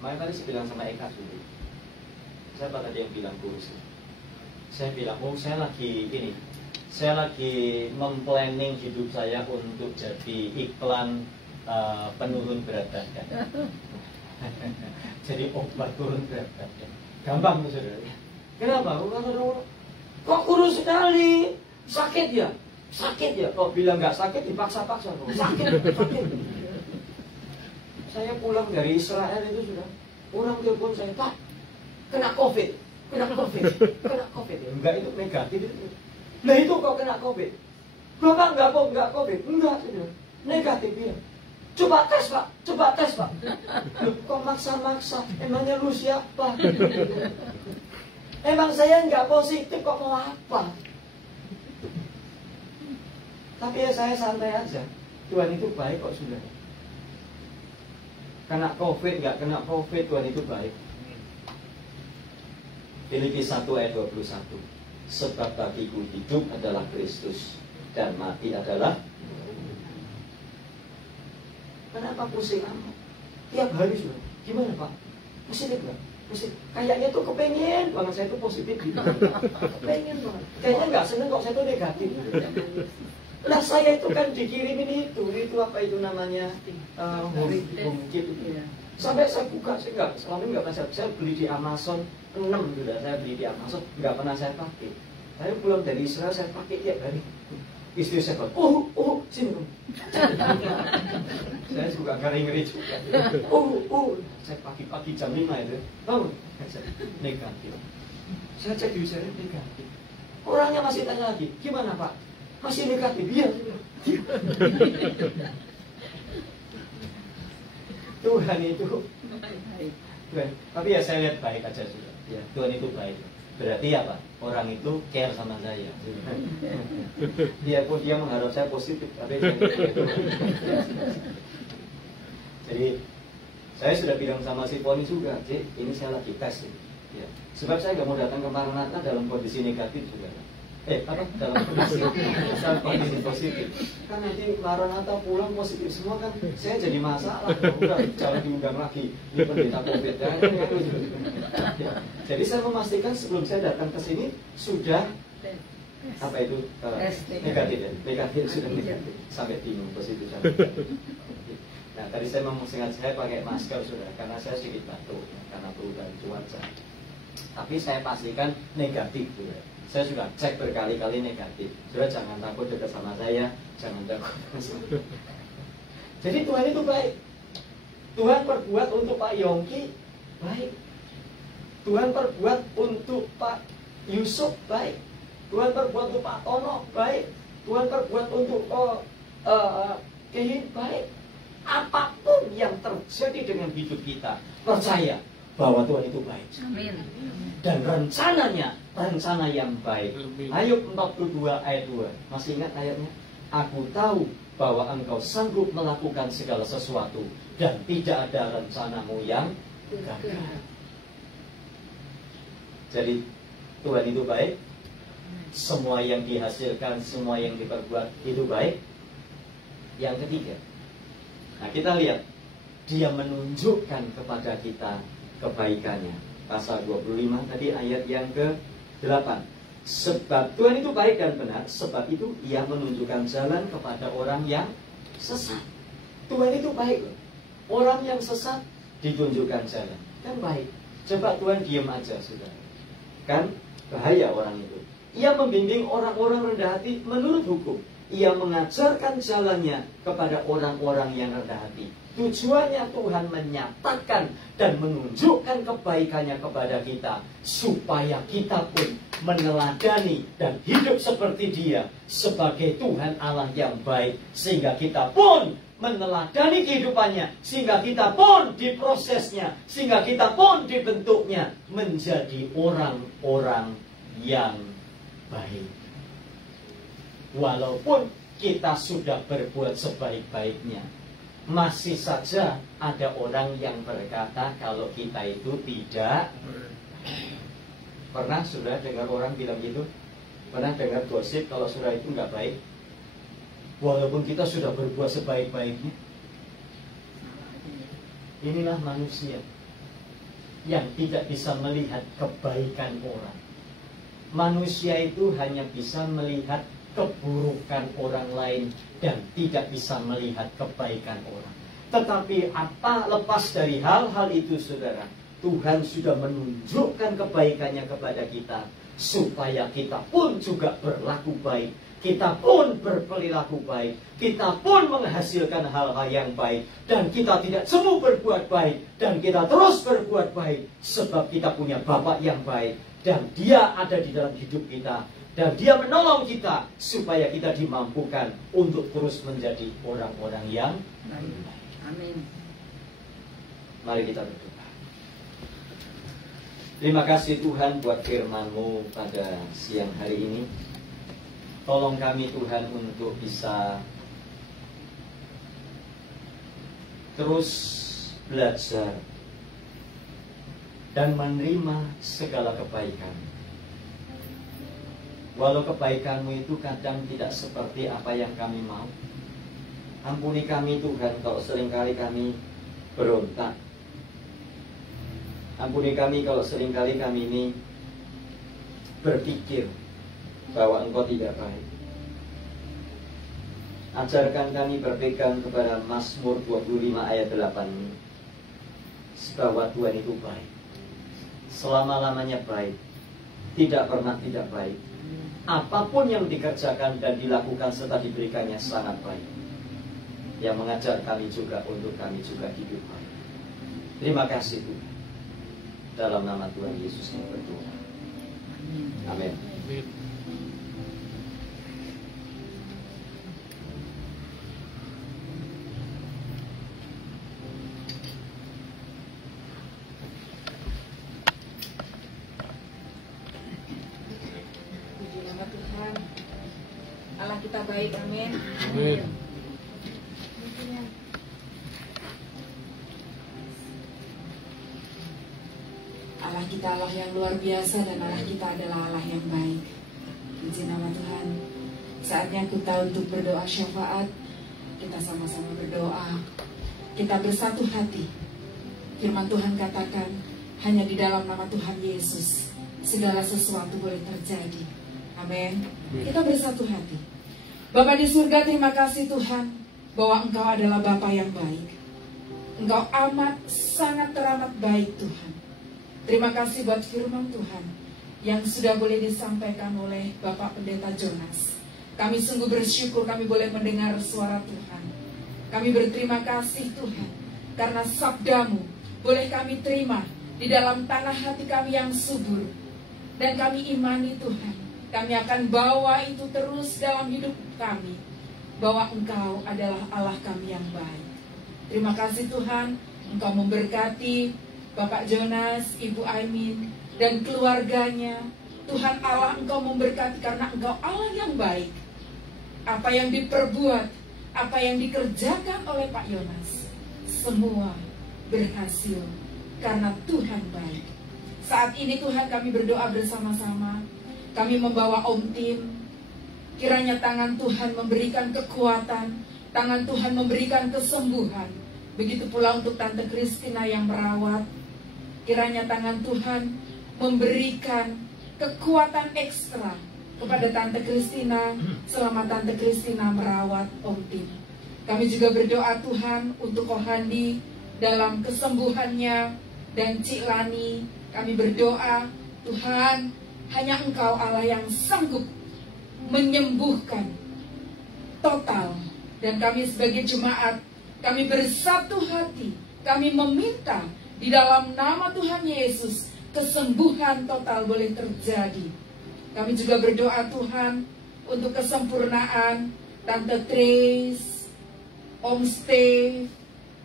Makanya tadi saya bilang sama Eka dulu. Siapa tadi yang bilang kurus? Saya bilang, oh saya lagi ini. Saya lagi memplanning hidup saya untuk jadi iklan penurun berat badan. Jadi obat turun berat badan. Gampang tuh saudara. Kenapa? Kok kurus sekali? Sakit ya? Sakit ya? Kok bilang nggak sakit dipaksa-paksa. Sakit. Saya pulang dari Israel itu sudah. Orang telepon saya, Pak, kena COVID. Ya, enggak, itu negatif itu. Nah itu kok kena COVID. Bapak enggak COVID. Enggak, sudah. Negatif ya. Coba tes Pak. Loh, kok maksa-maksa? Emangnya lu siapa? Emang saya nggak positif kok mau apa? Tapi ya saya santai aja. Tuhan itu baik kok sudah. Kena COVID, nggak kena COVID, Tuhan itu baik. Filipi 1 ayat 21. Sebab bagiku hidup adalah Kristus dan mati adalah. Kenapa pusing amat? Tiap hari sudah. Gimana Pak? Positif nggak? Positif. Kayaknya tuh kepengen banget saya tuh positif gitu. Kepengen banget. Kayaknya nggak seneng kok saya tuh negatif. Nah saya itu kan dikirimin itu apa itu namanya HomeKit itu. Sampai saya buka, saya nggak, selama ini nggak pernah saya beli di Amazon 6 sudah saya beli di Amazon, nggak pernah saya pakai. Saya pulang dari Israel saya pakai tiap hari. Istri saya bilang, oh, sini dong. Saya juga ngeri-ngeri juga. Saya pagi-pagi jam 5 itu, bangun, negatif. Saya cek di saya negatif. Orangnya masih tanya lagi, gimana Pak? Masih negatif? Iya. Tuhan itu Tuhan. Tapi ya saya lihat baik aja sudah. Ya, Tuhan itu baik. Berarti apa? Orang itu care sama saya. Dia mengharap saya positif. Tapi jadi saya sudah bilang sama si Poni juga, Cik, ini saya lagi tes. Ya. Sebab saya nggak mau datang ke Maranatha dalam kondisi negatif juga. Dalam kondisi positif. Kan nanti Maranatha pulang positif semua kan, saya jadi masalah. Udah jangan diundang lagi. Ini pendeta COVID. Ya. Jadi saya memastikan sebelum saya datang ke sini sudah apa itu negatif ya, negatif sudah negatif sampai bingung positif sampai. Nah tadi saya sengaja saya pakai masker sudah karena saya sedikit batuk karena perubahan cuaca. Tapi saya pastikan negatif sudah. Saya sudah cek berkali-kali negatif. Sudah jangan takut dekat sama saya, jangan takut. Jadi Tuhan itu baik. Tuhan perbuat untuk Pak Yongki baik. Tuhan perbuat untuk Pak Yusuf baik. Tuhan perbuat untuk Pak Tono baik. Tuhan perbuat untuk Kehin baik. Apapun yang terjadi dengan hidup kita, percaya bahwa Tuhan itu baik. Amin. Dan rencananya, rencana yang baik. Ayub 42 ayat 2. Masih ingat ayatnya? Aku tahu bahwa engkau sanggup melakukan segala sesuatu dan tidak ada rencanamu yang gagal. Jadi Tuhan itu baik. Semua yang dihasilkan, semua yang diperbuat itu baik. Yang ketiga, nah kita lihat Dia menunjukkan kepada kita kebaikannya. Pasal 25 tadi ayat yang ke-8. Sebab Tuhan itu baik dan benar, sebab itu Ia menunjukkan jalan kepada orang yang sesat. Tuhan itu baik loh. Orang yang sesat ditunjukkan jalan. Kan baik. Coba Tuhan diam aja sudah. Kan bahaya orang itu. Ia membimbing orang-orang rendah hati menurut hukum. Ia mengajarkan jalannya kepada orang-orang yang rendah hati. Tujuannya Tuhan menyatakan dan menunjukkan kebaikannya kepada kita, supaya kita pun meneladani dan hidup seperti Dia sebagai Tuhan Allah yang baik, sehingga kita pun meneladani kehidupannya, sehingga kita pun diprosesnya, sehingga kita pun dibentuknya menjadi orang-orang yang baik. Walaupun kita sudah berbuat sebaik-baiknya, masih saja ada orang yang berkata kalau kita itu tidak. Pernah sudah dengar orang bilang gitu? Pernah dengar gosip kalau saudara itu nggak baik? Walaupun kita sudah berbuat sebaik-baiknya. Inilah manusia yang tidak bisa melihat kebaikan orang. Manusia itu hanya bisa melihat keburukan orang lain dan tidak bisa melihat kebaikan orang. Tetapi apa lepas dari hal-hal itu, saudara, Tuhan sudah menunjukkan kebaikannya kepada kita, supaya kita pun juga berlaku baik, kita pun berperilaku baik, kita pun menghasilkan hal-hal yang baik, dan kita tidak semu berbuat baik, dan kita terus berbuat baik, sebab kita punya Bapa yang baik, dan Dia ada di dalam hidup kita, dan Dia menolong kita supaya kita dimampukan untuk terus menjadi orang-orang yang baik. Amin. Mari kita berdoa. Terima kasih Tuhan buat firman-Mu pada siang hari ini. Tolong kami Tuhan untuk bisa terus belajar dan menerima segala kebaikan. Walau kebaikan-Mu itu kadang tidak seperti apa yang kami mau. Ampuni kami Tuhan kalau seringkali kami berontak. Ampuni kami kalau seringkali kami ini berpikir bahwa Engkau tidak baik. Ajarkan kami berpegang kepada Mazmur 25 ayat 8, bahwa Tuhan itu baik, selama-lamanya baik, tidak pernah tidak baik. Apapun yang dikerjakan dan dilakukan serta diberikannya sangat baik, yang mengajar kami juga untuk kami juga hidup baik. Terima kasih Tuhan. Dalam nama Tuhan Yesus kami berdoa. Amin. Puji nama Tuhan. Allah kita baik, amin. Amin. Allah kita Allah yang luar biasa, dan Allah kita adalah Allah yang baik. Puji nama Tuhan. Saatnya kita untuk berdoa syafaat. Kita sama-sama berdoa. Kita bersatu hati. Firman Tuhan katakan, hanya di dalam nama Tuhan Yesus segala sesuatu boleh terjadi. Amin. Kita bersatu hati. Bapa di surga, terima kasih Tuhan bahwa Engkau adalah Bapa yang baik. Engkau amat sangat teramat baik Tuhan. Terima kasih buat firman Tuhan yang sudah boleh disampaikan oleh Bapak Pendeta Jonas. Kami sungguh bersyukur kami boleh mendengar suara Tuhan. Kami berterima kasih Tuhan, karena sabda-Mu boleh kami terima di dalam tanah hati kami yang subur. Dan kami imani Tuhan, kami akan bawa itu terus dalam hidup kami, bahwa Engkau adalah Allah kami yang baik. Terima kasih Tuhan, Engkau memberkati Bapak Jonas, Ibu Aimin, dan keluarganya. Tuhan Allah, Engkau memberkati karena Engkau Allah yang baik. Apa yang diperbuat, apa yang dikerjakan oleh Pak Jonas, semua berhasil karena Tuhan baik. Saat ini Tuhan kami berdoa bersama-sama. Kami membawa Om Tim. Kiranya tangan Tuhan memberikan kekuatan, tangan Tuhan memberikan kesembuhan. Begitu pula untuk Tante Christina yang merawat. Kiranya tangan Tuhan memberikan kekuatan ekstra kepada Tante Christina selama Tante Christina merawat Om Tim. Kami juga berdoa Tuhan untuk Kohandi dalam kesembuhannya dan Cik Lani. Kami berdoa Tuhan, hanya Engkau Allah yang sanggup menyembuhkan total. Dan kami sebagai jemaat, kami bersatu hati, kami meminta di dalam nama Tuhan Yesus, kesembuhan total boleh terjadi. Kami juga berdoa Tuhan untuk kesempurnaan Tante Trace, Om Steve,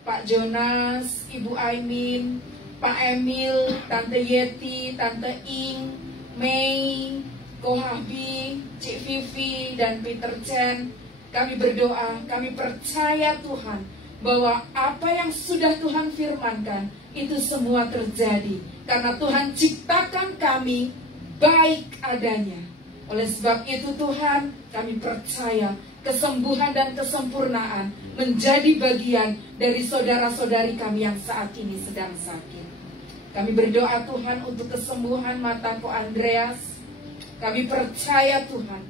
Pak Jonas, Ibu Aimin, Pak Emil, Tante Yeti, Tante Ing, Mei, Kohabi, Cik Vivi, dan Peter Chen. Kami berdoa, kami percaya Tuhan bahwa apa yang sudah Tuhan firmankan itu semua terjadi. Karena Tuhan ciptakan kami baik adanya. Oleh sebab itu Tuhan, kami percaya kesembuhan dan kesempurnaan menjadi bagian dari saudara-saudari kami yang saat ini sedang sakit. Kami berdoa Tuhan untuk kesembuhan mata Ko Andreas. Kami percaya Tuhan,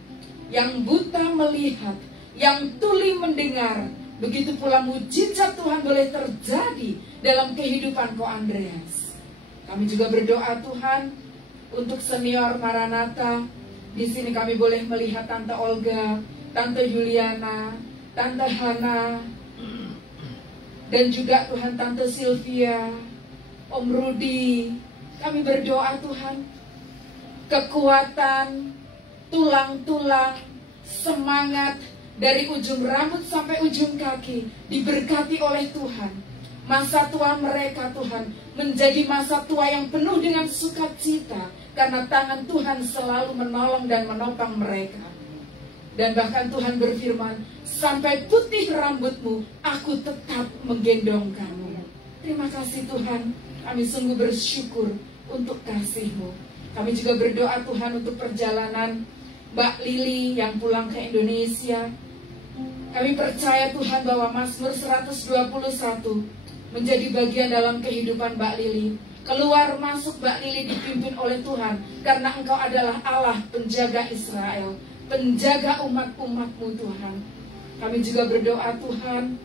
yang buta melihat, yang tuli mendengar, begitu pula mujizat Tuhan boleh terjadi dalam kehidupan Ko Andreas. Kami juga berdoa Tuhan untuk senior Maranatha. Di sini kami boleh melihat Tante Olga, Tante Juliana, Tante Hana, dan juga Tuhan Tante Sylvia, Om Rudi. Kami berdoa Tuhan, kekuatan, tulang-tulang, semangat dari ujung rambut sampai ujung kaki diberkati oleh Tuhan. Masa tua mereka Tuhan menjadi masa tua yang penuh dengan sukacita, karena tangan Tuhan selalu menolong dan menopang mereka. Dan bahkan Tuhan berfirman, sampai putih rambutmu, aku tetap menggendong kamu. Terima kasih Tuhan, kami sungguh bersyukur untuk kasih-Mu. Kami juga berdoa Tuhan untuk perjalanan Mbak Lili yang pulang ke Indonesia. Kami percaya Tuhan bahwa Mazmur 121 menjadi bagian dalam kehidupan Mbak Lili. Keluar masuk Mbak Lili dipimpin oleh Tuhan, karena Engkau adalah Allah penjaga Israel, penjaga umat-umat-Mu Tuhan. Kami juga berdoa Tuhan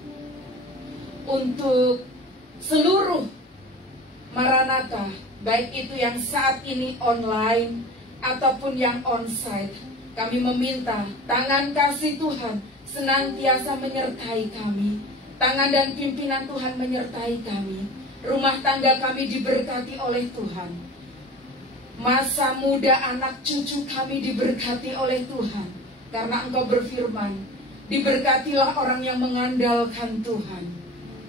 untuk seluruh Maranatha, baik itu yang saat ini online ataupun yang onsite. Kami meminta tangan kasih Tuhan senantiasa menyertai kami. Tangan dan pimpinan Tuhan menyertai kami. Rumah tangga kami diberkati oleh Tuhan. Masa muda anak cucu kami diberkati oleh Tuhan. Karena Engkau berfirman, diberkatilah orang yang mengandalkan Tuhan.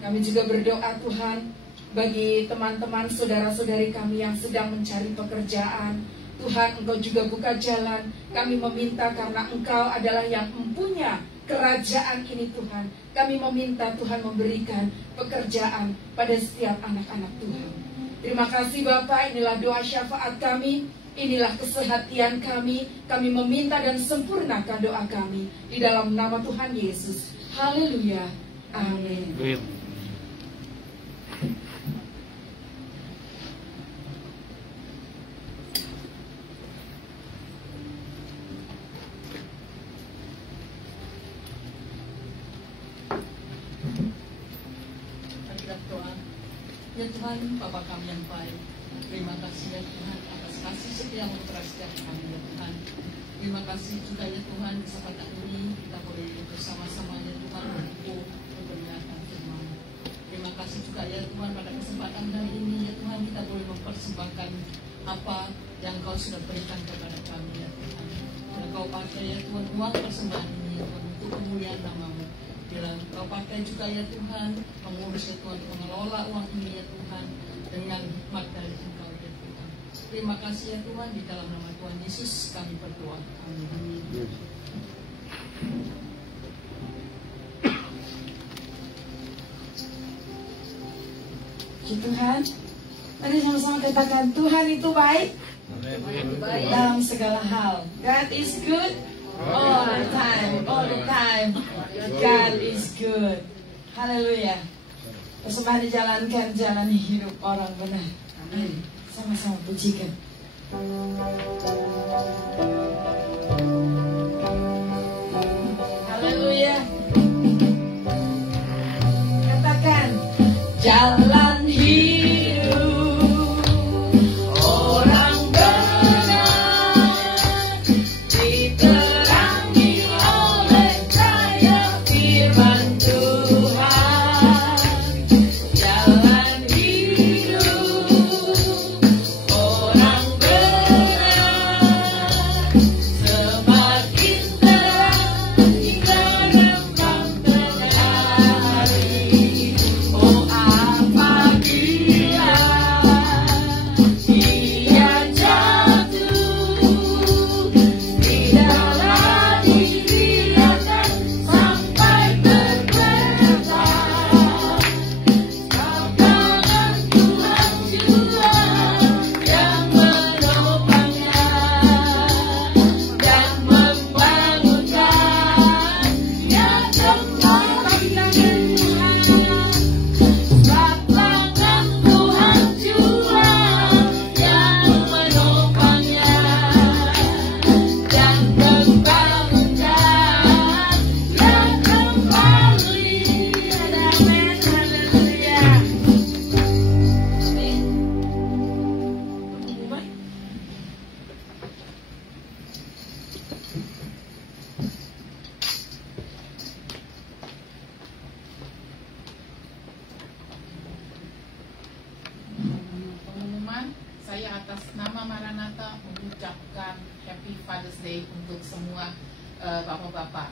Kami juga berdoa Tuhan bagi teman-teman saudara-saudari kami yang sedang mencari pekerjaan. Tuhan, Engkau juga buka jalan. Kami meminta karena Engkau adalah yang mempunyai kerajaan ini Tuhan. Kami meminta Tuhan memberikan pekerjaan pada setiap anak-anak Tuhan. Terima kasih Bapak, inilah doa syafaat kami. Inilah kesehatan kami. Kami meminta dan sempurnakan doa kami di dalam nama Tuhan Yesus. Haleluya. Amin. Ya Tuhan, Bapa kami yang baik, terima kasih ya Tuhan atas kasih setiamu kepada setiap kami ya Tuhan. Terima kasih juga ya Tuhan, kesempatan ini kita boleh bersama-sama ya Tuhan berkumpul untuk mendengarkan firman. Terima kasih juga ya Tuhan pada kesempatan hari ini ya Tuhan kita boleh mempersembahkan apa yang Kau sudah berikan kepada kami ya Tuhan. Dan Kau pakai ya Tuhan uang persembahan ini ya Tuhan untuk kemuliaan nama-Mu. Bila Kau pakai juga ya Tuhan, mengurus ya Tuhan, mengelola uang ini ya Tuhan, dengan hikmat dari Engkau ya Tuhan. Terima kasih ya Tuhan, di dalam nama Tuhan Yesus kami berdoa. Amin. Puji Tuhan. Mari sama-sama katakan, Tuhan itu baik dalam segala hal. God is good all the time, all the time. God is good. Haleluya. Persembahan dijalankan, jalani hidup orang benar. Amin. Sama-sama pujikan. Haleluya. Katakan, jalan hidup orang benar diterangi oleh cahaya firman Tuhan. Jalan hidup orang benar semakin terang hingga remang matahari. Oh, apabila ia jatuh, tidaklah dibiarkan sampai tergeletak. Tangan Tuhan jua yang menopangnya dan membangunkannya kembali. Tangan Tuhan jua yang menopangnya dan membangunkannya kembali. Amin. Haleluya. Amin. Pengumuman, saya atas nama Maranatha mengucapkan Happy Father's Day untuk semua bapak-bapak.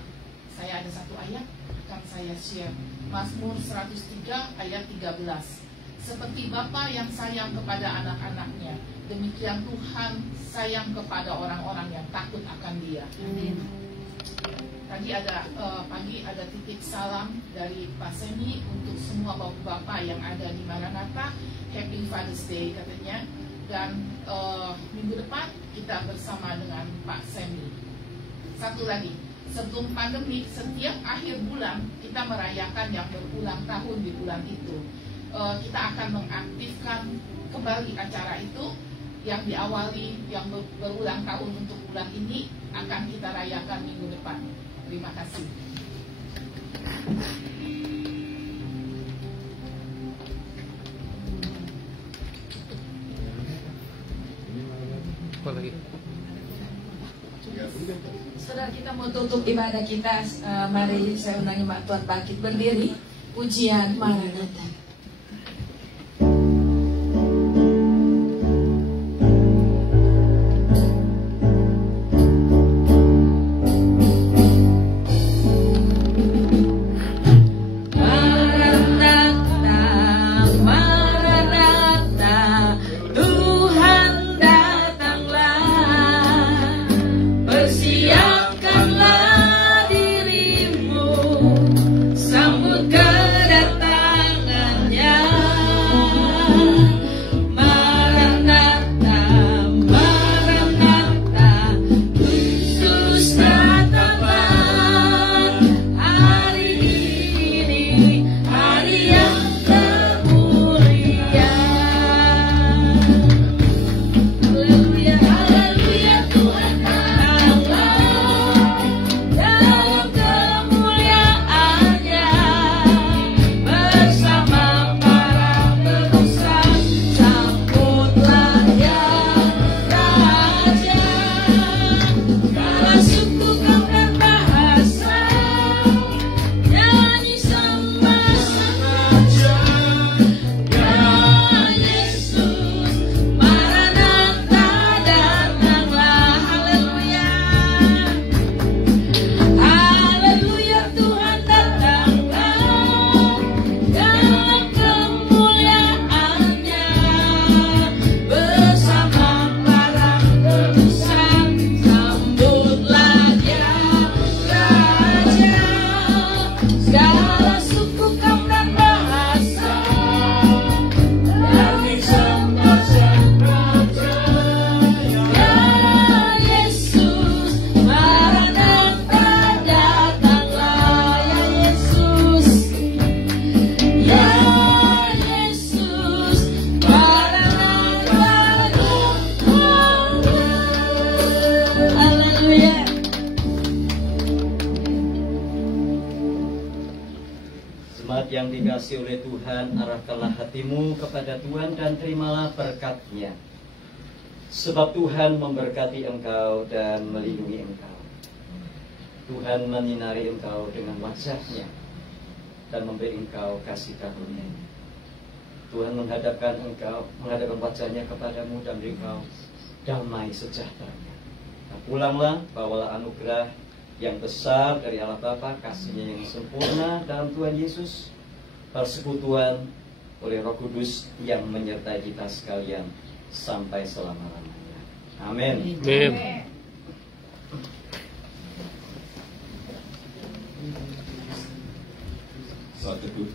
Saya ada satu ayat akan saya share. Mazmur 103 ayat 13. Seperti bapa yang sayang kepada anak-anaknya, demikian Tuhan sayang kepada orang-orang yang takut akan Dia. Amin. Tadi ada pagi ada titip salam dari Pak Semi untuk semua bapak-bapak yang ada di Maranatha. Happy Father's Day katanya. Dan minggu depan kita bersama dengan Pak Semi. Satu lagi, sebelum pandemi setiap akhir bulan kita merayakan yang berulang tahun di bulan itu. Kita akan mengaktifkan kembali acara itu yang diawali yang berulang tahun untuk bulan ini akan kita rayakan minggu depan. Terima kasih. Apa lagi? Saudara, kita mau tutup ibadah kita. Mari saya undangi Mak Tuan bangkit berdiri. Pujian Maranatha. Sambut kedatangan Jemaat yang dikasihi oleh Tuhan, arahkanlah hatimu kepada Tuhan dan terimalah berkat-Nya. Sebab Tuhan memberkati engkau dan melindungi engkau. Tuhan menyinari engkau dengan wajah-Nya dan memberi engkau kasih karunia. Tuhan menghadapkan wajah-Nya kepadamu dan memberi engkau damai sejahtera. Nah, pulanglah, bawalah anugerah yang besar dari Allah Bapa, kasih-Nya yang sempurna dalam Tuhan Yesus, persekutuan oleh Roh Kudus yang menyertai kita sekalian sampai selama-lamanya. Amin. Amin. Saat teduh.